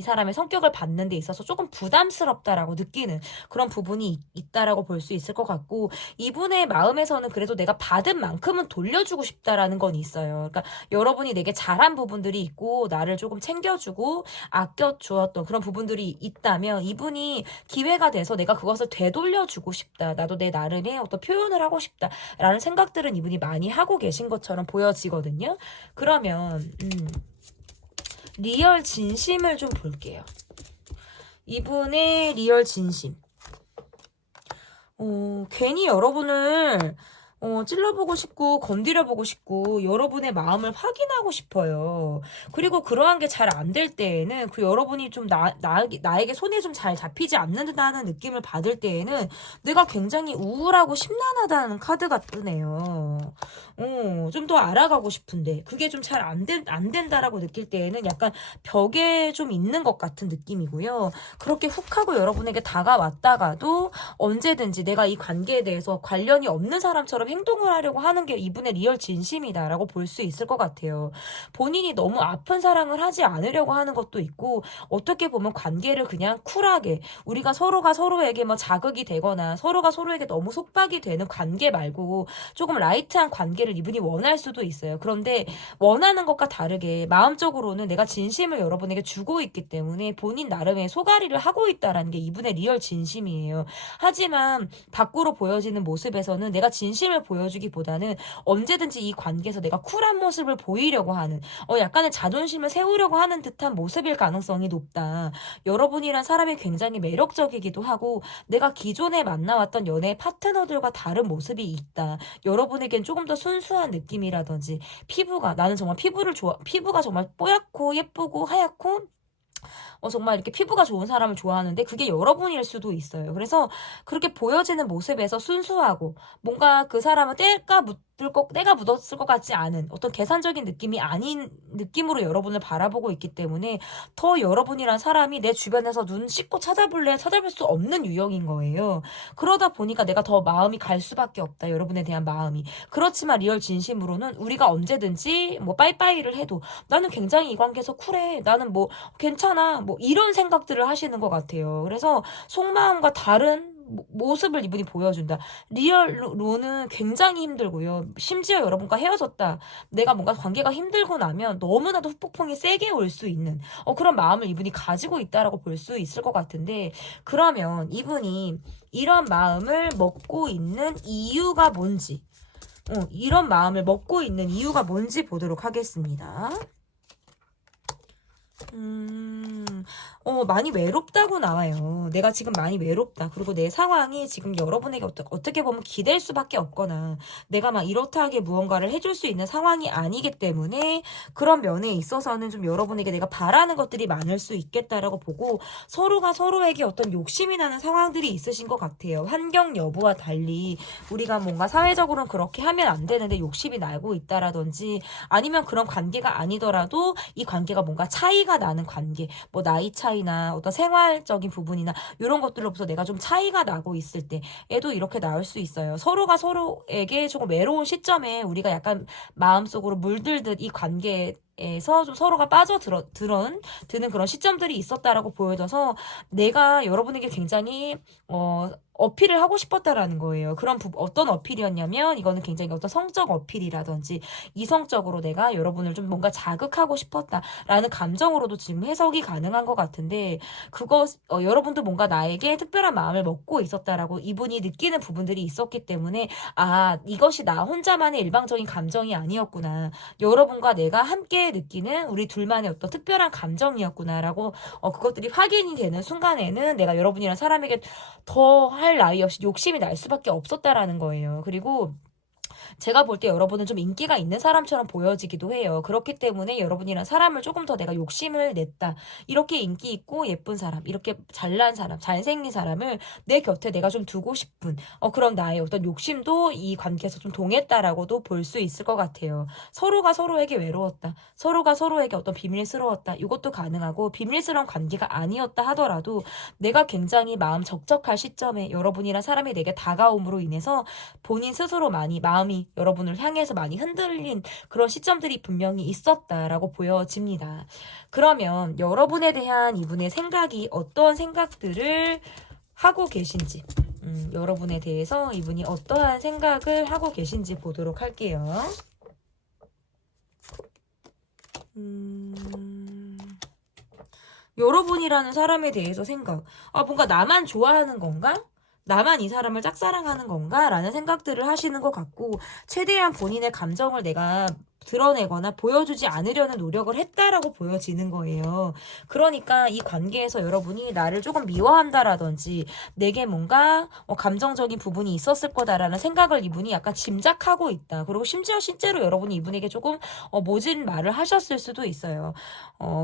사람의 성격을 받는 데 있어서 조금 부담스럽다라고 느끼는 그런 부분이 있다라고 볼 수 있을 것 같고 이분의 마음에서는 그래도 내가 받은 만큼은 돌려주고 싶다라는 건 있어요. 그러니까 여러분이 내게 잘한 부분들이 있고 나를 조금 챙겨주고 아껴주었던 그런 부분들이 있다면 이분이 기회가 돼서 내가 그것을 되돌려주고 싶다. 나도 내 나름의 어떤 표현을 하고 싶다라는 생각들은 이분이 많이 하고 계신 것처럼 보여지거든요. 그러면 리얼 진심을 좀 볼게요. 이분의 리얼 진심. 괜히 여러분을 찔러보고 싶고 건드려보고 싶고 여러분의 마음을 확인하고 싶어요. 그리고 그러한 게 잘 안 될 때에는 그 여러분이 좀 나에게 손에 좀 잘 잡히지 않는다는 느낌을 받을 때에는 내가 굉장히 우울하고 심란하다는 카드가 뜨네요. 좀 더 알아가고 싶은데 그게 좀 잘 안 된다라고 느낄 때에는 약간 벽에 좀 있는 것 같은 느낌이고요. 그렇게 훅 하고 여러분에게 다가왔다가도 언제든지 내가 이 관계에 대해서 관련이 없는 사람처럼 행동을 하려고 하는 게 이분의 리얼 진심이다라고 볼 수 있을 것 같아요. 본인이 너무 아픈 사랑을 하지 않으려고 하는 것도 있고 어떻게 보면 관계를 그냥 쿨하게 우리가 서로가 서로에게 뭐 자극이 되거나 서로가 서로에게 너무 속박이 되는 관계 말고 조금 라이트한 관계를 이분이 원할 수도 있어요. 그런데 원하는 것과 다르게 마음적으로는 내가 진심을 여러분에게 주고 있기 때문에 본인 나름의 소가리를 하고 있다라는 게 이분의 리얼 진심이에요. 하지만 밖으로 보여지는 모습에서는 내가 진심을 욕심을 보여주기보다는 언제든지 이 관계에서 내가 쿨한 모습을 보이려고 하는 약간의 자존심을 세우려고 하는 듯한 모습일 가능성이 높다. 여러분이란 사람이 굉장히 매력적이기도 하고 내가 기존에 만나왔던 연애 파트너들과 다른 모습이 있다. 여러분에겐 조금 더 순수한 느낌이라든지 나는 정말 피부가 정말 뽀얗고 예쁘고 하얗고 정말 이렇게 피부가 좋은 사람을 좋아하는데 그게 여러분일 수도 있어요. 그래서 그렇게 보여지는 모습에서 순수하고 뭔가 그 사람은 때가 묻었을 것 같지 않은 어떤 계산적인 느낌이 아닌 느낌으로 여러분을 바라보고 있기 때문에 더 여러분이란 사람이 내 주변에서 눈 씻고 찾아볼 수 없는 유형인 거예요. 그러다 보니까 내가 더 마음이 갈 수밖에 없다. 여러분에 대한 마음이. 그렇지만 리얼 진심으로는 우리가 언제든지 뭐 빠이빠이를 해도 나는 굉장히 이 관계에서 쿨해. 나는 뭐 괜찮아. 뭐 이런 생각들을 하시는 것 같아요. 그래서 속마음과 다른 모습을 이분이 보여준다. 리얼로는 굉장히 힘들고요. 심지어 여러분과 헤어졌다. 내가 뭔가 관계가 힘들고 나면 너무나도 후폭풍이 세게 올 수 있는 그런 마음을 이분이 가지고 있다라고 볼 수 있을 것 같은데 그러면 이분이 이런 마음을 먹고 있는 이유가 뭔지 이런 마음을 먹고 있는 이유가 뭔지 보도록 하겠습니다. 많이 외롭다고 나와요. 내가 지금 많이 외롭다. 그리고 내 상황이 지금 여러분에게 어떻게 보면 기댈 수밖에 없거나 내가 막 이렇다하게 무언가를 해줄 수 있는 상황이 아니기 때문에 그런 면에 있어서는 좀 여러분에게 내가 바라는 것들이 많을 수 있겠다라고 보고 서로가 서로에게 어떤 욕심이 나는 상황들이 있으신 것 같아요. 환경 여부와 달리 우리가 뭔가 사회적으로는 그렇게 하면 안 되는데 욕심이 나고 있다라든지 아니면 그런 관계가 아니더라도 이 관계가 뭔가 차이가 나는 관계, 뭐 나이 차이나 어떤 생활적인 부분이나 이런 것들로부터 내가 좀 차이가 나고 있을 때에도 이렇게 나올 수 있어요. 서로가 서로에게 조금 외로운 시점에 우리가 약간 마음속으로 물들듯 이 관계에서 좀 서로가 드는 그런 시점들이 있었다라고 보여져서 내가 여러분에게 굉장히 어필을 하고 싶었다라는 거예요. 어떤 어필이었냐면 이거는 굉장히 어떤 성적 어필이라든지 이성적으로 내가 여러분을 좀 뭔가 자극하고 싶었다라는 감정으로도 지금 해석이 가능한 것 같은데 여러분도 뭔가 나에게 특별한 마음을 먹고 있었다라고 이분이 느끼는 부분들이 있었기 때문에 이것이 나 혼자만의 일방적인 감정이 아니었구나. 여러분과 내가 함께 느끼는 우리 둘만의 어떤 특별한 감정이었구나라고 그것들이 확인이 되는 순간에는 내가 여러분이란 사람에게 더 할 나위 없이 욕심이 날 수밖에 없었다라는 거예요. 그리고 제가 볼 때 여러분은 좀 인기가 있는 사람처럼 보여지기도 해요. 그렇기 때문에 여러분이란 사람을 조금 더 내가 욕심을 냈다. 이렇게 인기 있고 예쁜 사람, 이렇게 잘난 사람, 잘생긴 사람을 내 곁에 내가 좀 두고 싶은 그런 나의 어떤 욕심도 이 관계에서 좀 동했다라고도 볼 수 있을 것 같아요. 서로가 서로에게 외로웠다. 서로가 서로에게 어떤 비밀스러웠다. 이것도 가능하고 비밀스러운 관계가 아니었다 하더라도 내가 굉장히 마음 적적할 시점에 여러분이란 사람이 내게 다가옴으로 인해서 본인 스스로 마음이 여러분을 향해서 많이 흔들린 그런 시점들이 분명히 있었다라고 보여집니다. 그러면 여러분에 대한 이분의 생각이 어떤 생각들을 하고 계신지 여러분에 대해서 이분이 어떠한 생각을 하고 계신지 보도록 할게요. 여러분이라는 사람에 대해서 생각. 뭔가 나만 좋아하는 건가? 나만 이 사람을 짝사랑하는 건가? 라는 생각들을 하시는 것 같고 최대한 본인의 감정을 내가 드러내거나 보여주지 않으려는 노력을 했다라고 보여지는 거예요. 그러니까 이 관계에서 여러분이 나를 조금 미워한다라든지 내게 뭔가 감정적인 부분이 있었을 거다라는 생각을 이분이 약간 짐작하고 있다. 그리고 심지어 실제로 여러분이 이분에게 조금 모진 말을 하셨을 수도 있어요.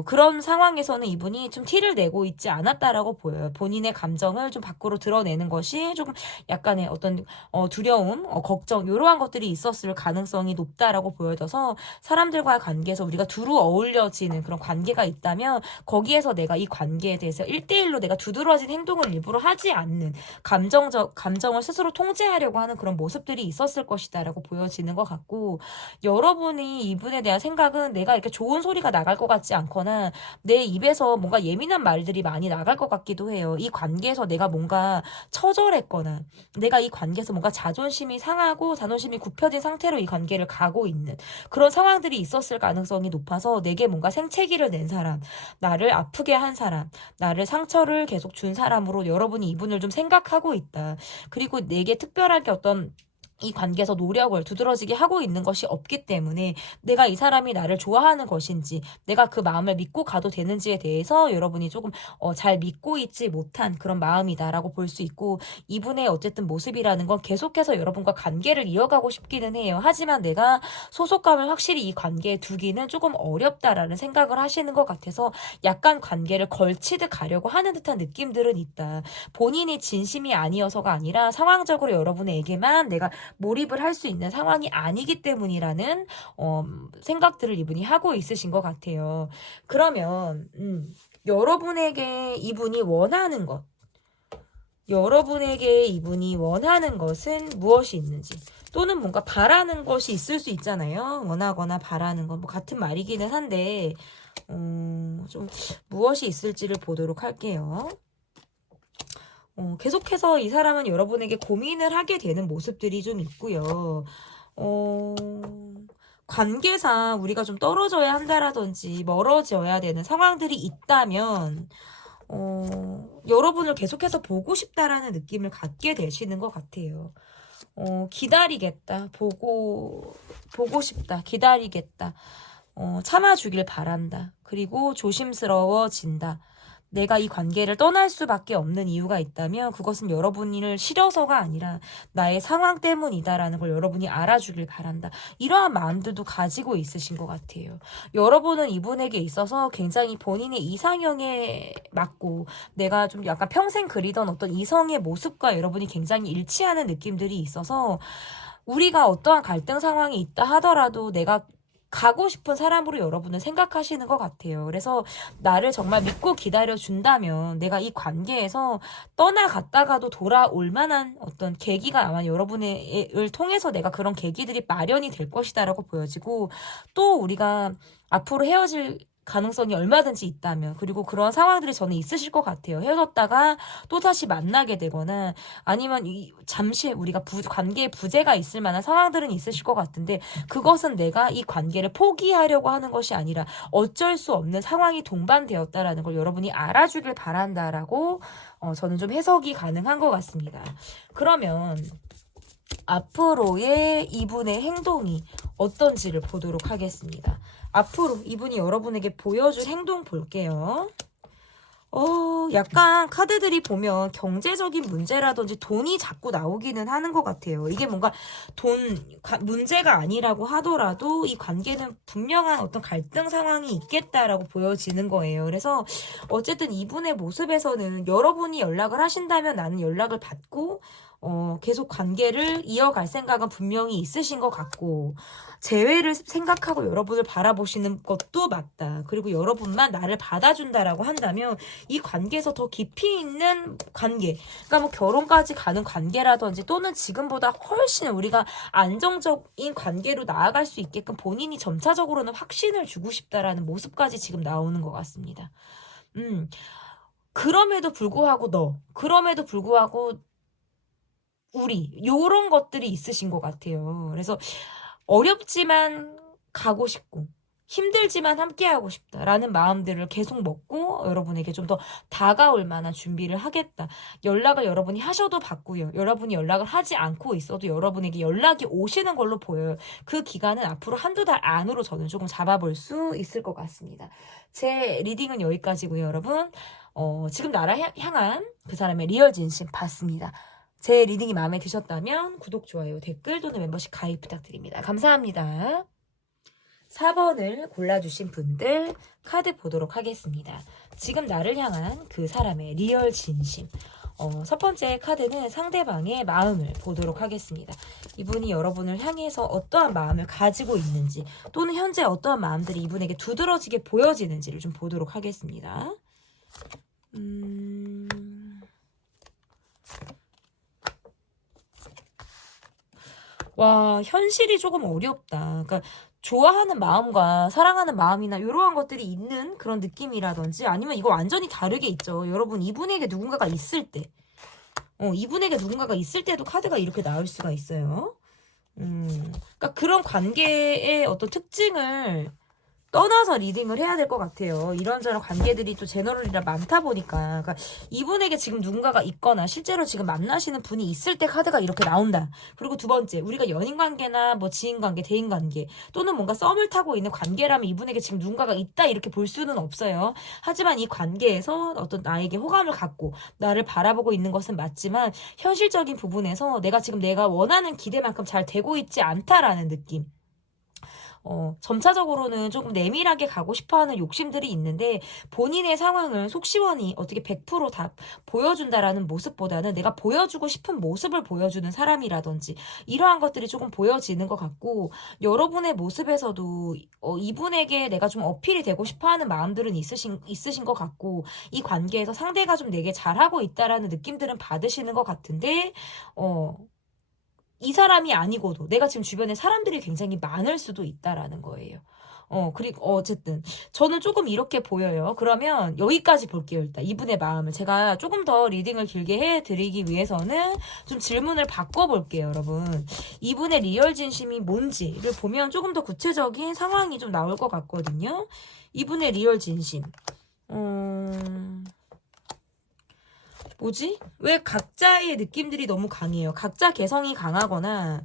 그런 상황에서는 이분이 좀 티를 내고 있지 않았다라고 보여요. 본인의 감정을 좀 밖으로 드러내는 것이 조금 약간의 어떤 두려움, 걱정 이러한 것들이 있었을 가능성이 높다라고 보여져서 사람들과의 관계에서 우리가 두루 어울려지는 그런 관계가 있다면 거기에서 내가 이 관계에 대해서 1대1로 내가 두드러진 행동을 일부러 하지 않는 감정을 스스로 통제하려고 하는 그런 모습들이 있었을 것이다라고 보여지는 것 같고 여러분이 이분에 대한 생각은 내가 이렇게 좋은 소리가 나갈 것 같지 않거나 내 입에서 뭔가 예민한 말들이 많이 나갈 것 같기도 해요. 이 관계에서 내가 뭔가 처절했거나 내가 이 관계에서 뭔가 자존심이 상하고 자존심이 굽혀진 상태로 이 관계를 가고 있는 그런 상황들이 있었을 가능성이 높아서 내게 뭔가 생채기를 낸 사람, 나를 아프게 한 사람, 나를 상처를 계속 준 사람으로 여러분이 이분을 좀 생각하고 있다. 그리고 내게 특별하게 어떤 이 관계에서 노력을 두드러지게 하고 있는 것이 없기 때문에 내가 이 사람이 나를 좋아하는 것인지 내가 그 마음을 믿고 가도 되는지에 대해서 여러분이 조금 잘 믿고 있지 못한 그런 마음이다라고 볼 수 있고, 이분의 어쨌든 모습이라는 건 계속해서 여러분과 관계를 이어가고 싶기는 해요. 하지만 내가 소속감을 확실히 이 관계에 두기는 조금 어렵다라는 생각을 하시는 것 같아서 약간 관계를 걸치듯 가려고 하는 듯한 느낌들은 있다. 본인이 진심이 아니어서가 아니라 상황적으로 여러분에게만 내가 몰입을 할 수 있는 상황이 아니기 때문이라는 생각들을 이분이 하고 있으신 것 같아요. 그러면 여러분에게 이분이 원하는 것, 여러분에게 이분이 원하는 것은 무엇이 있는지, 또는 뭔가 바라는 것이 있을 수 있잖아요. 원하거나 바라는 건 뭐 같은 말이기는 한데 좀 무엇이 있을지를 보도록 할게요. 계속해서 이 사람은 여러분에게 고민을 하게 되는 모습들이 좀 있고요. 관계상 우리가 좀 떨어져야 한다라든지 멀어져야 되는 상황들이 있다면 여러분을 계속해서 보고 싶다라는 느낌을 갖게 되시는 것 같아요. 기다리겠다. 보고 싶다. 기다리겠다. 참아주길 바란다. 그리고 조심스러워진다. 내가 이 관계를 떠날 수밖에 없는 이유가 있다면 그것은 여러분을 싫어서가 아니라 나의 상황 때문이다라는 걸 여러분이 알아주길 바란다. 이러한 마음들도 가지고 있으신 것 같아요. 여러분은 이분에게 있어서 굉장히 본인의 이상형에 맞고 내가 좀 약간 평생 그리던 어떤 이성의 모습과 여러분이 굉장히 일치하는 느낌들이 있어서 우리가 어떠한 갈등 상황이 있다 하더라도 내가 가고 싶은 사람으로 여러분은 생각하시는 것 같아요. 그래서 나를 정말 믿고 기다려준다면 내가 이 관계에서 떠나갔다가도 돌아올 만한 어떤 계기가 아마 여러분을 통해서 내가 그런 계기들이 마련이 될 것이다라고 보여지고, 또 우리가 앞으로 헤어질 가능성이 얼마든지 있다면, 그리고 그런 상황들이 저는 있으실 것 같아요. 헤어졌다가 또다시 만나게 되거나 아니면 잠시 우리가 관계에 부재가 있을 만한 상황들은 있으실 것 같은데, 그것은 내가 이 관계를 포기하려고 하는 것이 아니라 어쩔 수 없는 상황이 동반되었다라는 걸 여러분이 알아주길 바란다라고 저는 좀 해석이 가능한 것 같습니다. 그러면 앞으로의 이분의 행동이 어떤지를 보도록 하겠습니다. 앞으로 이분이 여러분에게 보여줄 행동 볼게요. 약간 카드들이 보면 경제적인 문제라든지 돈이 자꾸 나오기는 하는 것 같아요. 이게 뭔가 문제가 아니라고 하더라도 이 관계는 분명한 어떤 갈등 상황이 있겠다라고 보여지는 거예요. 그래서 어쨌든 이분의 모습에서는 여러분이 연락을 하신다면 나는 연락을 받고 계속 관계를 이어갈 생각은 분명히 있으신 것 같고, 재회를 생각하고 여러분을 바라보시는 것도 맞다. 그리고 여러분만 나를 받아준다라고 한다면 이 관계에서 더 깊이 있는 관계, 그러니까 뭐 결혼까지 가는 관계라든지 또는 지금보다 훨씬 우리가 안정적인 관계로 나아갈 수 있게끔 본인이 점차적으로는 확신을 주고 싶다라는 모습까지 지금 나오는 것 같습니다. 그럼에도 불구하고 우리 요런 것들이 있으신 것 같아요. 그래서 어렵지만 가고 싶고 힘들지만 함께하고 싶다라는 마음들을 계속 먹고 여러분에게 좀 더 다가올 만한 준비를 하겠다. 연락을 여러분이 하셔도 받고요. 여러분이 연락을 하지 않고 있어도 여러분에게 연락이 오시는 걸로 보여요. 그 기간은 앞으로 한두 달 안으로 저는 조금 잡아볼 수 있을 것 같습니다. 제 리딩은 여기까지고요, 여러분. 지금 나를 향한 그 사람의 리얼 진심 봤습니다. 제 리딩이 마음에 드셨다면 구독, 좋아요, 댓글 또는 멤버십 가입 부탁드립니다. 감사합니다. 4번을 골라주신 분들 카드 보도록 하겠습니다. 지금 나를 향한 그 사람의 리얼 진심. 첫 번째 카드는 상대방의 마음을 보도록 하겠습니다. 이분이 여러분을 향해서 어떠한 마음을 가지고 있는지 또는 현재 어떠한 마음들이 이분에게 두드러지게 보여지는지를 좀 보도록 하겠습니다. 와, 현실이 조금 어렵다. 그러니까 좋아하는 마음과 사랑하는 마음이나 이러한 것들이 있는 그런 느낌이라든지, 아니면 이거 완전히 다르게 있죠. 여러분, 이분에게 누군가가 있을 때, 이분에게 누군가가 있을 때도 카드가 이렇게 나올 수가 있어요. 그러니까 그런 관계의 어떤 특징을 떠나서 리딩을 해야 될 것 같아요. 이런저런 관계들이 또 제너럴이라 많다 보니까. 그러니까 이분에게 지금 누군가가 있거나 실제로 지금 만나시는 분이 있을 때 카드가 이렇게 나온다. 그리고 두 번째, 우리가 연인 관계나 뭐 지인 관계, 대인 관계 또는 뭔가 썸을 타고 있는 관계라면 이분에게 지금 누군가가 있다 이렇게 볼 수는 없어요. 하지만 이 관계에서 어떤 나에게 호감을 갖고 나를 바라보고 있는 것은 맞지만 현실적인 부분에서 내가 원하는 기대만큼 잘 되고 있지 않다라는 느낌. 점차적으로는 조금 내밀하게 가고 싶어하는 욕심들이 있는데 본인의 상황을 속 시원히 어떻게 100%다 보여준다라는 모습보다는 내가 보여주고 싶은 모습을 보여주는 사람이라든지 이러한 것들이 조금 보여지는 것 같고 여러분의 모습에서도 이분에게 내가 좀 어필이 되고 싶어하는 마음들은 있으신 것 같고 이 관계에서 상대가 좀 내게 잘하고 있다라는 느낌들은 받으시는 것 같은데 이 사람이 아니고도 내가 지금 주변에 사람들이 굉장히 많을 수도 있다라는 거예요. 그리고 어쨌든 저는 조금 이렇게 보여요. 그러면 여기까지 볼게요. 일단 이분의 마음을 제가 조금 더 리딩을 길게 해드리기 위해서는 좀 질문을 바꿔볼게요, 여러분. 이분의 리얼 진심이 뭔지를 보면 조금 더 구체적인 상황이 좀 나올 것 같거든요. 이분의 리얼 진심. 뭐지? 왜 각자의 느낌들이 너무 강해요? 각자 개성이 강하거나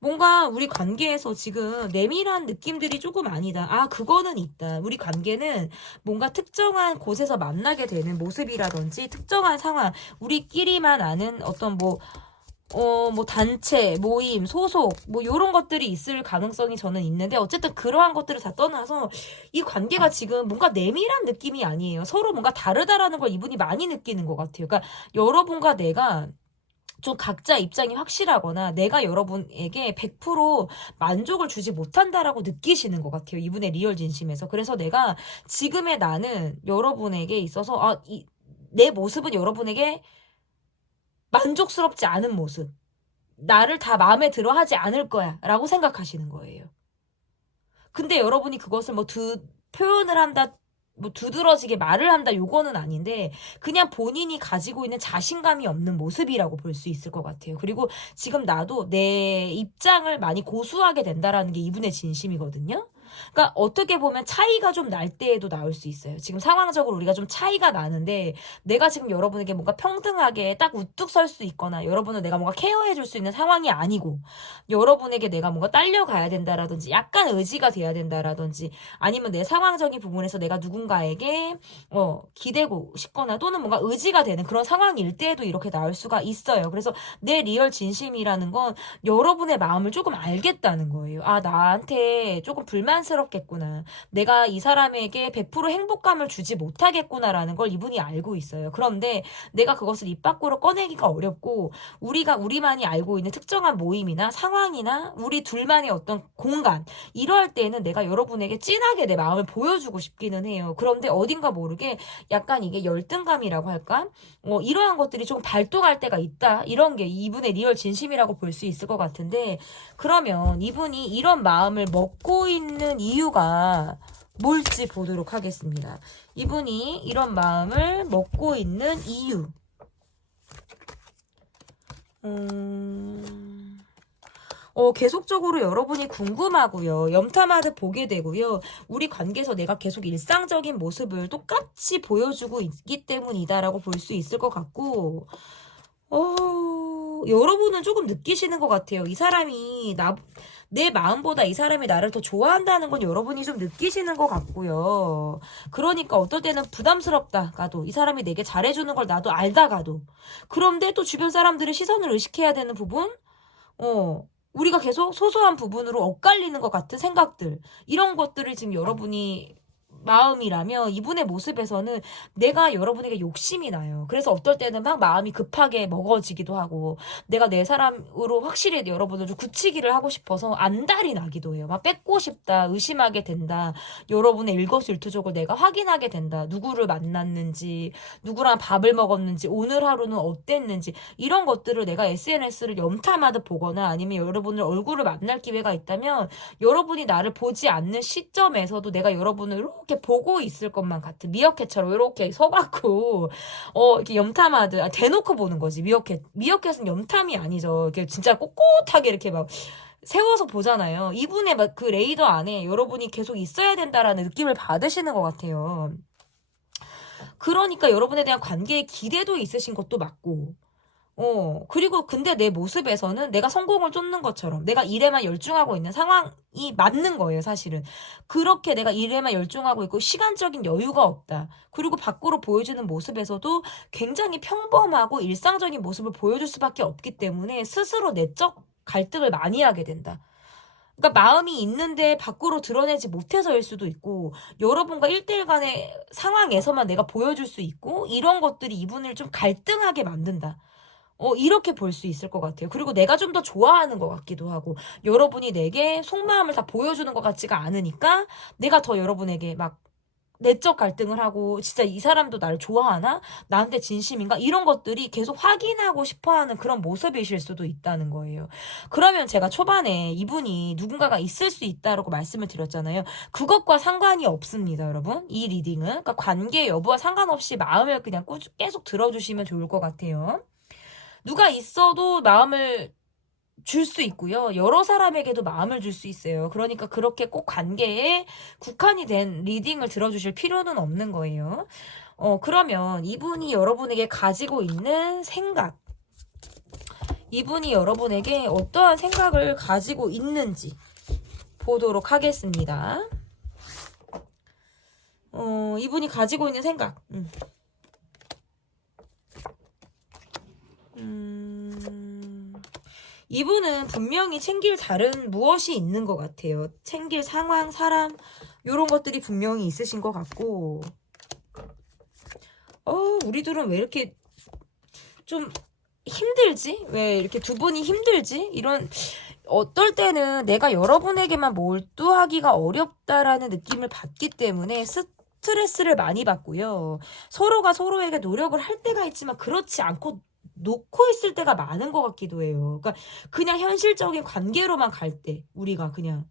뭔가 우리 관계에서 지금 내밀한 느낌들이 조금 아니다. 아, 그거는 있다. 우리 관계는 뭔가 특정한 곳에서 만나게 되는 모습이라든지 특정한 상황, 우리끼리만 아는 어떤 뭐 단체, 모임, 소속, 뭐, 요런 것들이 있을 가능성이 저는 있는데, 어쨌든 그러한 것들을 다 떠나서, 이 관계가 지금 뭔가 내밀한 느낌이 아니에요. 서로 뭔가 다르다라는 걸 이분이 많이 느끼는 것 같아요. 그러니까, 여러분과 내가 좀 각자 입장이 확실하거나, 내가 여러분에게 100% 만족을 주지 못한다라고 느끼시는 것 같아요. 이분의 리얼 진심에서. 그래서 내가 지금의 나는 여러분에게 있어서, 내 모습은 여러분에게 만족스럽지 않은 모습. 나를 다 마음에 들어 하지 않을 거야. 라고 생각하시는 거예요. 근데 여러분이 그것을 표현을 한다, 두드러지게 말을 한다, 요거는 아닌데, 그냥 본인이 가지고 있는 자신감이 없는 모습이라고 볼 수 있을 것 같아요. 그리고 지금 나도 내 입장을 많이 고수하게 된다라는 게 이분의 진심이거든요. 그러니까 어떻게 보면 차이가 좀 날 때에도 나올 수 있어요. 지금 상황적으로 우리가 좀 차이가 나는데 내가 지금 여러분에게 뭔가 평등하게 딱 우뚝 설 수 있거나 여러분을 내가 뭔가 케어해 줄 수 있는 상황이 아니고 여러분에게 내가 뭔가 딸려가야 된다라든지 약간 의지가 돼야 된다라든지 아니면 내 상황적인 부분에서 내가 누군가에게 기대고 싶거나 또는 뭔가 의지가 되는 그런 상황일 때에도 이렇게 나올 수가 있어요. 그래서 내 리얼 진심이라는 건 여러분의 마음을 조금 알겠다는 거예요. 아, 나한테 조금 불만스럽겠구나. 내가 이 사람에게 100% 행복감을 주지 못하겠구나라는 걸 이분이 알고 있어요. 그런데 내가 그것을 입 밖으로 꺼내기가 어렵고 우리만이 알고 있는 특정한 모임이나 상황이나 우리 둘만의 어떤 공간 이럴 때는 내가 여러분에게 진하게 내 마음을 보여주고 싶기는 해요. 그런데 어딘가 모르게 약간 이게 열등감이라고 할까? 이러한 것들이 좀 발동할 때가 있다. 이런 게 이분의 리얼 진심이라고 볼 수 있을 것 같은데 그러면 이분이 이런 마음을 먹고 있는 이유가 뭘지 보도록 하겠습니다. 이분이 이런 마음을 먹고 있는 이유. 계속적으로 여러분이 궁금하고요. 염탐하듯 보게 되고요. 우리 관계에서 내가 계속 일상적인 모습을 똑같이 보여주고 있기 때문이다라고 볼 수 있을 것 같고 여러분은 조금 느끼시는 것 같아요. 이 사람이 내 마음보다 이 사람이 나를 더 좋아한다는 건 여러분이 좀 느끼시는 것 같고요. 그러니까 어떨 때는 부담스럽다가도 이 사람이 내게 잘해주는 걸 나도 알다가도 그런데 또 주변 사람들의 시선을 의식해야 되는 부분? 우리가 계속 소소한 부분으로 엇갈리는 것 같은 생각들 이런 것들을 지금 여러분이 마음이라면 이분의 모습에서는 내가 여러분에게 욕심이 나요. 그래서 어떨 때는 막 마음이 급하게 먹어지기도 하고 내가 내 사람으로 확실히 여러분을 좀 굳히기를 하고 싶어서 안달이 나기도 해요. 막 뺏고 싶다, 의심하게 된다. 여러분의 일거수일투족을 내가 확인하게 된다. 누구를 만났는지, 누구랑 밥을 먹었는지, 오늘 하루는 어땠는지 이런 것들을 내가 SNS를 염탐하듯 보거나 아니면 여러분을 얼굴을 만날 기회가 있다면 여러분이 나를 보지 않는 시점에서도 내가 여러분을 이렇게 보고 있을 것만 같은 미어캣처럼 이렇게 서갖고 이렇게 염탐하듯 대놓고 보는 거지. 미어캣은 염탐이 아니죠. 이렇게 진짜 꼿꼿하게 이렇게 막 세워서 보잖아요. 이분의 막 그 레이더 안에 여러분이 계속 있어야 된다라는 느낌을 받으시는 것 같아요. 그러니까 여러분에 대한 관계에 기대도 있으신 것도 맞고, 그리고 근데 내 모습에서는 내가 성공을 쫓는 것처럼 내가 일에만 열중하고 있는 상황이 맞는 거예요, 사실은. 그렇게 내가 일에만 열중하고 있고 시간적인 여유가 없다. 그리고 밖으로 보여주는 모습에서도 굉장히 평범하고 일상적인 모습을 보여줄 수밖에 없기 때문에 스스로 내적 갈등을 많이 하게 된다. 그러니까 마음이 있는데 밖으로 드러내지 못해서일 수도 있고, 여러분과 1대1 간의 상황에서만 내가 보여줄 수 있고, 이런 것들이 이분을 좀 갈등하게 만든다. 이렇게 볼 수 있을 것 같아요. 그리고 내가 좀 더 좋아하는 것 같기도 하고, 여러분이 내게 속마음을 다 보여주는 것 같지가 않으니까, 내가 더 여러분에게 막 내적 갈등을 하고, 진짜 이 사람도 나를 좋아하나? 나한테 진심인가? 이런 것들이 계속 확인하고 싶어 하는 그런 모습이실 수도 있다는 거예요. 그러면 제가 초반에 이분이 누군가가 있을 수 있다라고 말씀을 드렸잖아요. 그것과 상관이 없습니다, 여러분. 이 리딩은. 그러니까 관계 여부와 상관없이 마음을 그냥 계속 들어주시면 좋을 것 같아요. 누가 있어도 마음을 줄 수 있고요. 여러 사람에게도 마음을 줄 수 있어요. 그러니까 그렇게 꼭 관계에 국한이 된 리딩을 들어주실 필요는 없는 거예요. 그러면 이분이 여러분에게 가지고 있는 생각, 이분이 여러분에게 어떠한 생각을 가지고 있는지 보도록 하겠습니다. 이분이 가지고 있는 생각. 이분은 분명히 챙길 다른 무엇이 있는 것 같아요. 챙길 상황, 사람, 이런 것들이 분명히 있으신 것 같고, 우리들은 왜 이렇게 좀 힘들지? 왜 이렇게 두 분이 힘들지? 이런, 어떨 때는 내가 여러분에게만 몰두하기가 어렵다라는 느낌을 받기 때문에 스트레스를 많이 받고요. 서로가 서로에게 노력을 할 때가 있지만 그렇지 않고 놓고 있을 때가 많은 것 같기도 해요. 그러니까 그냥 현실적인 관계로만 갈 때, 우리가 그냥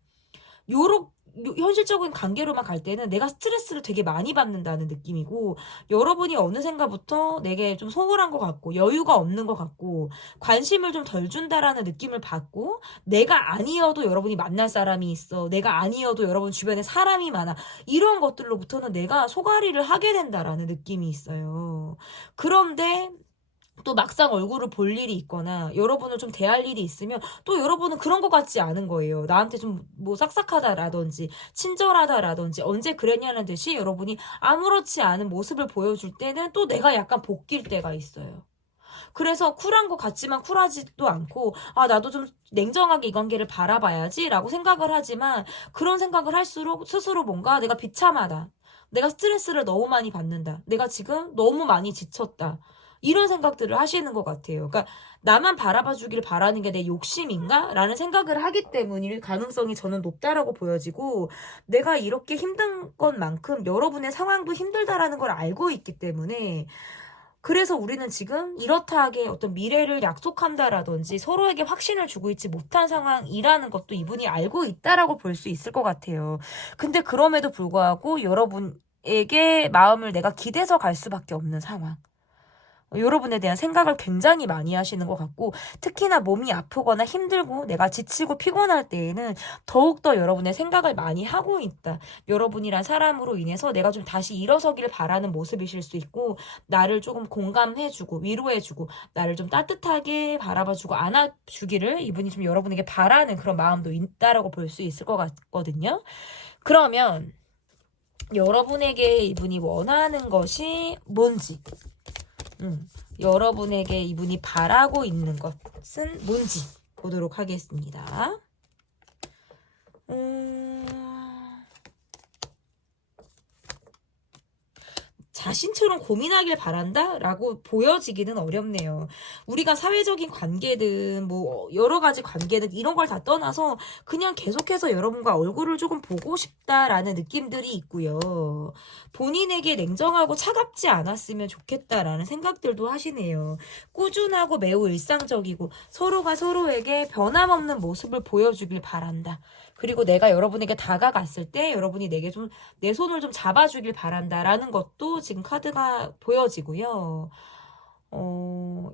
현실적인 관계로만 갈 때는 내가 스트레스를 되게 많이 받는다는 느낌이고, 여러분이 어느샌가부터 내게 좀 소홀한 것 같고 여유가 없는 것 같고 관심을 좀 덜 준다라는 느낌을 받고, 내가 아니어도 여러분이 만날 사람이 있어, 내가 아니어도 여러분 주변에 사람이 많아, 이런 것들로부터는 내가 소가리를 하게 된다라는 느낌이 있어요. 그런데 또 막상 얼굴을 볼 일이 있거나 여러분을 좀 대할 일이 있으면 또 여러분은 그런 것 같지 않은 거예요. 나한테 좀 뭐 싹싹하다라든지 친절하다라든지 언제 그랬냐는 듯이 여러분이 아무렇지 않은 모습을 보여줄 때는 또 내가 약간 복길 때가 있어요. 그래서 쿨한 것 같지만 쿨하지도 않고, 나도 좀 냉정하게 이 관계를 바라봐야지 라고 생각을 하지만, 그런 생각을 할수록 스스로 뭔가 내가 비참하다, 내가 스트레스를 너무 많이 받는다, 내가 지금 너무 많이 지쳤다, 이런 생각들을 하시는 것 같아요. 그러니까 나만 바라봐 주길 바라는 게 내 욕심인가? 라는 생각을 하기 때문일 가능성이 저는 높다라고 보여지고, 내가 이렇게 힘든 것만큼 여러분의 상황도 힘들다라는 걸 알고 있기 때문에, 그래서 우리는 지금 이렇다하게 어떤 미래를 약속한다라든지 서로에게 확신을 주고 있지 못한 상황이라는 것도 이분이 알고 있다라고 볼 수 있을 것 같아요. 근데 그럼에도 불구하고 여러분에게 마음을 내가 기대서 갈 수밖에 없는 상황. 여러분에 대한 생각을 굉장히 많이 하시는 것 같고, 특히나 몸이 아프거나 힘들고 내가 지치고 피곤할 때에는 더욱더 여러분의 생각을 많이 하고 있다. 여러분이란 사람으로 인해서 내가 좀 다시 일어서기를 바라는 모습이실 수 있고, 나를 조금 공감해주고 위로해주고 나를 좀 따뜻하게 바라봐주고 안아주기를 이분이 좀 여러분에게 바라는 그런 마음도 있다라고 볼 수 있을 것 같거든요. 그러면 여러분에게 이분이 원하는 것이 뭔지, 여러분에게 이분이 바라고 있는 것은 뭔지 보도록 하겠습니다. 자신처럼 고민하길 바란다? 라고 보여지기는 어렵네요. 우리가 사회적인 관계든 뭐 여러 가지 관계든 이런 걸 다 떠나서 그냥 계속해서 여러분과 얼굴을 조금 보고 싶다라는 느낌들이 있고요. 본인에게 냉정하고 차갑지 않았으면 좋겠다라는 생각들도 하시네요. 꾸준하고 매우 일상적이고 서로가 서로에게 변함없는 모습을 보여주길 바란다. 그리고 내가 여러분에게 다가갔을 때 여러분이 내게 좀 내 손을 좀 잡아주길 바란다라는 것도 지금 카드가 보여지고요.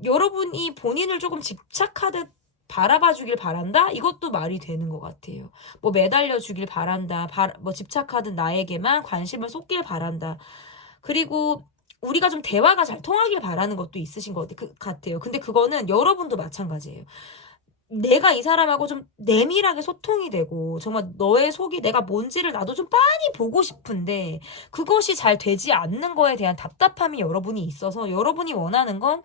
여러분이 본인을 조금 집착하듯 바라봐 주길 바란다? 이것도 말이 되는 것 같아요. 뭐 매달려 주길 바란다. 뭐 집착하던 나에게만 관심을 쏟길 바란다. 그리고 우리가 좀 대화가 잘 통하길 바라는 것도 있으신 것 같아요. 근데 그거는 여러분도 마찬가지예요. 내가 이 사람하고 좀 내밀하게 소통이 되고 정말 너의 속이 내가 뭔지를 나도 좀 빤히 보고 싶은데 그것이 잘 되지 않는 거에 대한 답답함이 여러분이 있어서 여러분이 원하는 건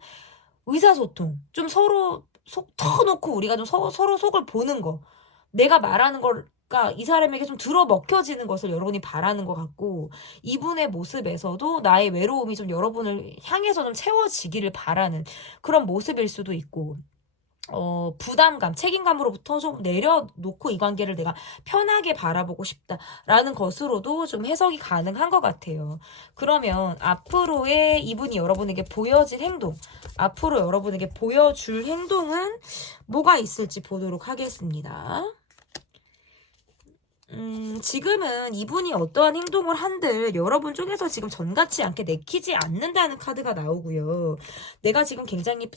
의사소통. 좀 서로 속 터놓고 우리가 좀 서로 속을 보는 거. 내가 말하는 걸까 이 사람에게 좀 들어 먹혀지는 것을 여러분이 바라는 것 같고 이분의 모습에서도 나의 외로움이 좀 여러분을 향해서 좀 채워지기를 바라는 그런 모습일 수도 있고 부담감, 책임감으로부터 좀 내려놓고 이 관계를 내가 편하게 바라보고 싶다라는 것으로도 좀 해석이 가능한 것 같아요. 그러면 앞으로의 이분이 여러분에게 보여질 행동, 앞으로 여러분에게 보여줄 행동은 뭐가 있을지 보도록 하겠습니다. 지금은 이분이 어떠한 행동을 한들 여러분 쪽에서 지금 전 같지 않게 내키지 않는다는 카드가 나오고요. 내가 지금 굉장히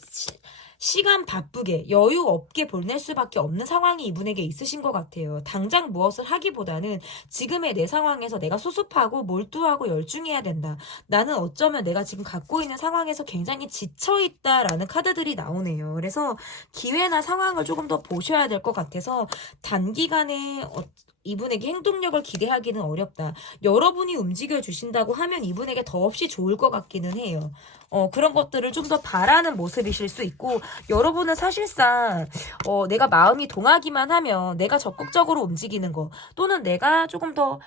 시간 바쁘게 여유 없게 보낼 수밖에 없는 상황이 이분에게 있으신 것 같아요. 당장 무엇을 하기보다는 지금의 내 상황에서 내가 수습하고 몰두하고 열중해야 된다. 나는 어쩌면 내가 지금 갖고 있는 상황에서 굉장히 지쳐있다라는 카드들이 나오네요. 그래서 기회나 상황을 조금 더 보셔야 될 것 같아서 단기간에 이분에게 행동력을 기대하기는 어렵다. 여러분이 움직여 주신다고 하면 이분에게 더없이 좋을 것 같기는 해요. 그런 것들을 좀 더 바라는 모습이실 수 있고 여러분은 사실상 내가 마음이 동하기만 하면 내가 적극적으로 움직이는 거 또는 내가 조금 더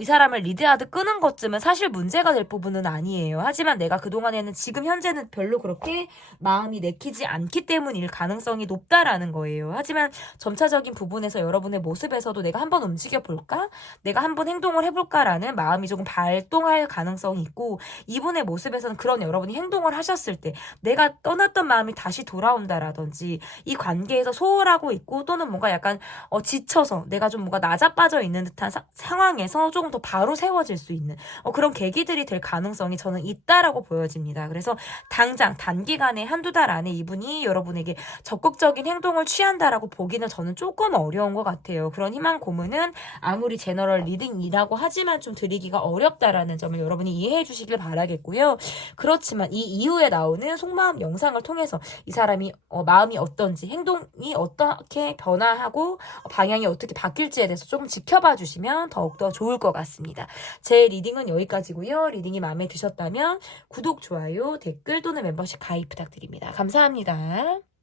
이 사람을 리드하듯 끄는 것쯤은 사실 문제가 될 부분은 아니에요. 하지만 내가 그동안에는 지금 현재는 별로 그렇게 마음이 내키지 않기 때문일 가능성이 높다라는 거예요. 하지만 점차적인 부분에서 여러분의 모습에서도 내가 한번 움직여 볼까? 내가 한번 행동을 해볼까라는 마음이 조금 발동할 가능성이 있고 이분의 모습에서는 그런 여러분이 행동을 하셨을 때 내가 떠났던 마음이 다시 돌아온다라든지 이 관계에서 소홀하고 있고 또는 뭔가 약간 지쳐서 내가 좀 뭔가 나자빠져 있는 듯한 상황에서 조금 더 바로 세워질 수 있는 그런 계기들이 될 가능성이 저는 있다라고 보여집니다. 그래서 당장 단기간에 한두 달 안에 이분이 여러분에게 적극적인 행동을 취한다라고 보기는 저는 조금 어려운 것 같아요. 그런 희망 고문은 아무리 제너럴 리딩이라고 하지만 좀 드리기가 어렵다라는 점을 여러분이 이해해 주시길 바라겠고요. 그렇지만 이 이후에 나오는 속마음 영상을 통해서 이 사람이 마음이 어떤지 행동이 어떻게 변화하고 방향이 어떻게 바뀔지에 대해서 조금 지켜봐 주시면 더욱더 좋을 것 같습니다. 제 리딩은 여기까지고요. 리딩이 마음에 드셨다면 구독, 좋아요, 댓글 또는 멤버십 가입 부탁드립니다. 감사합니다.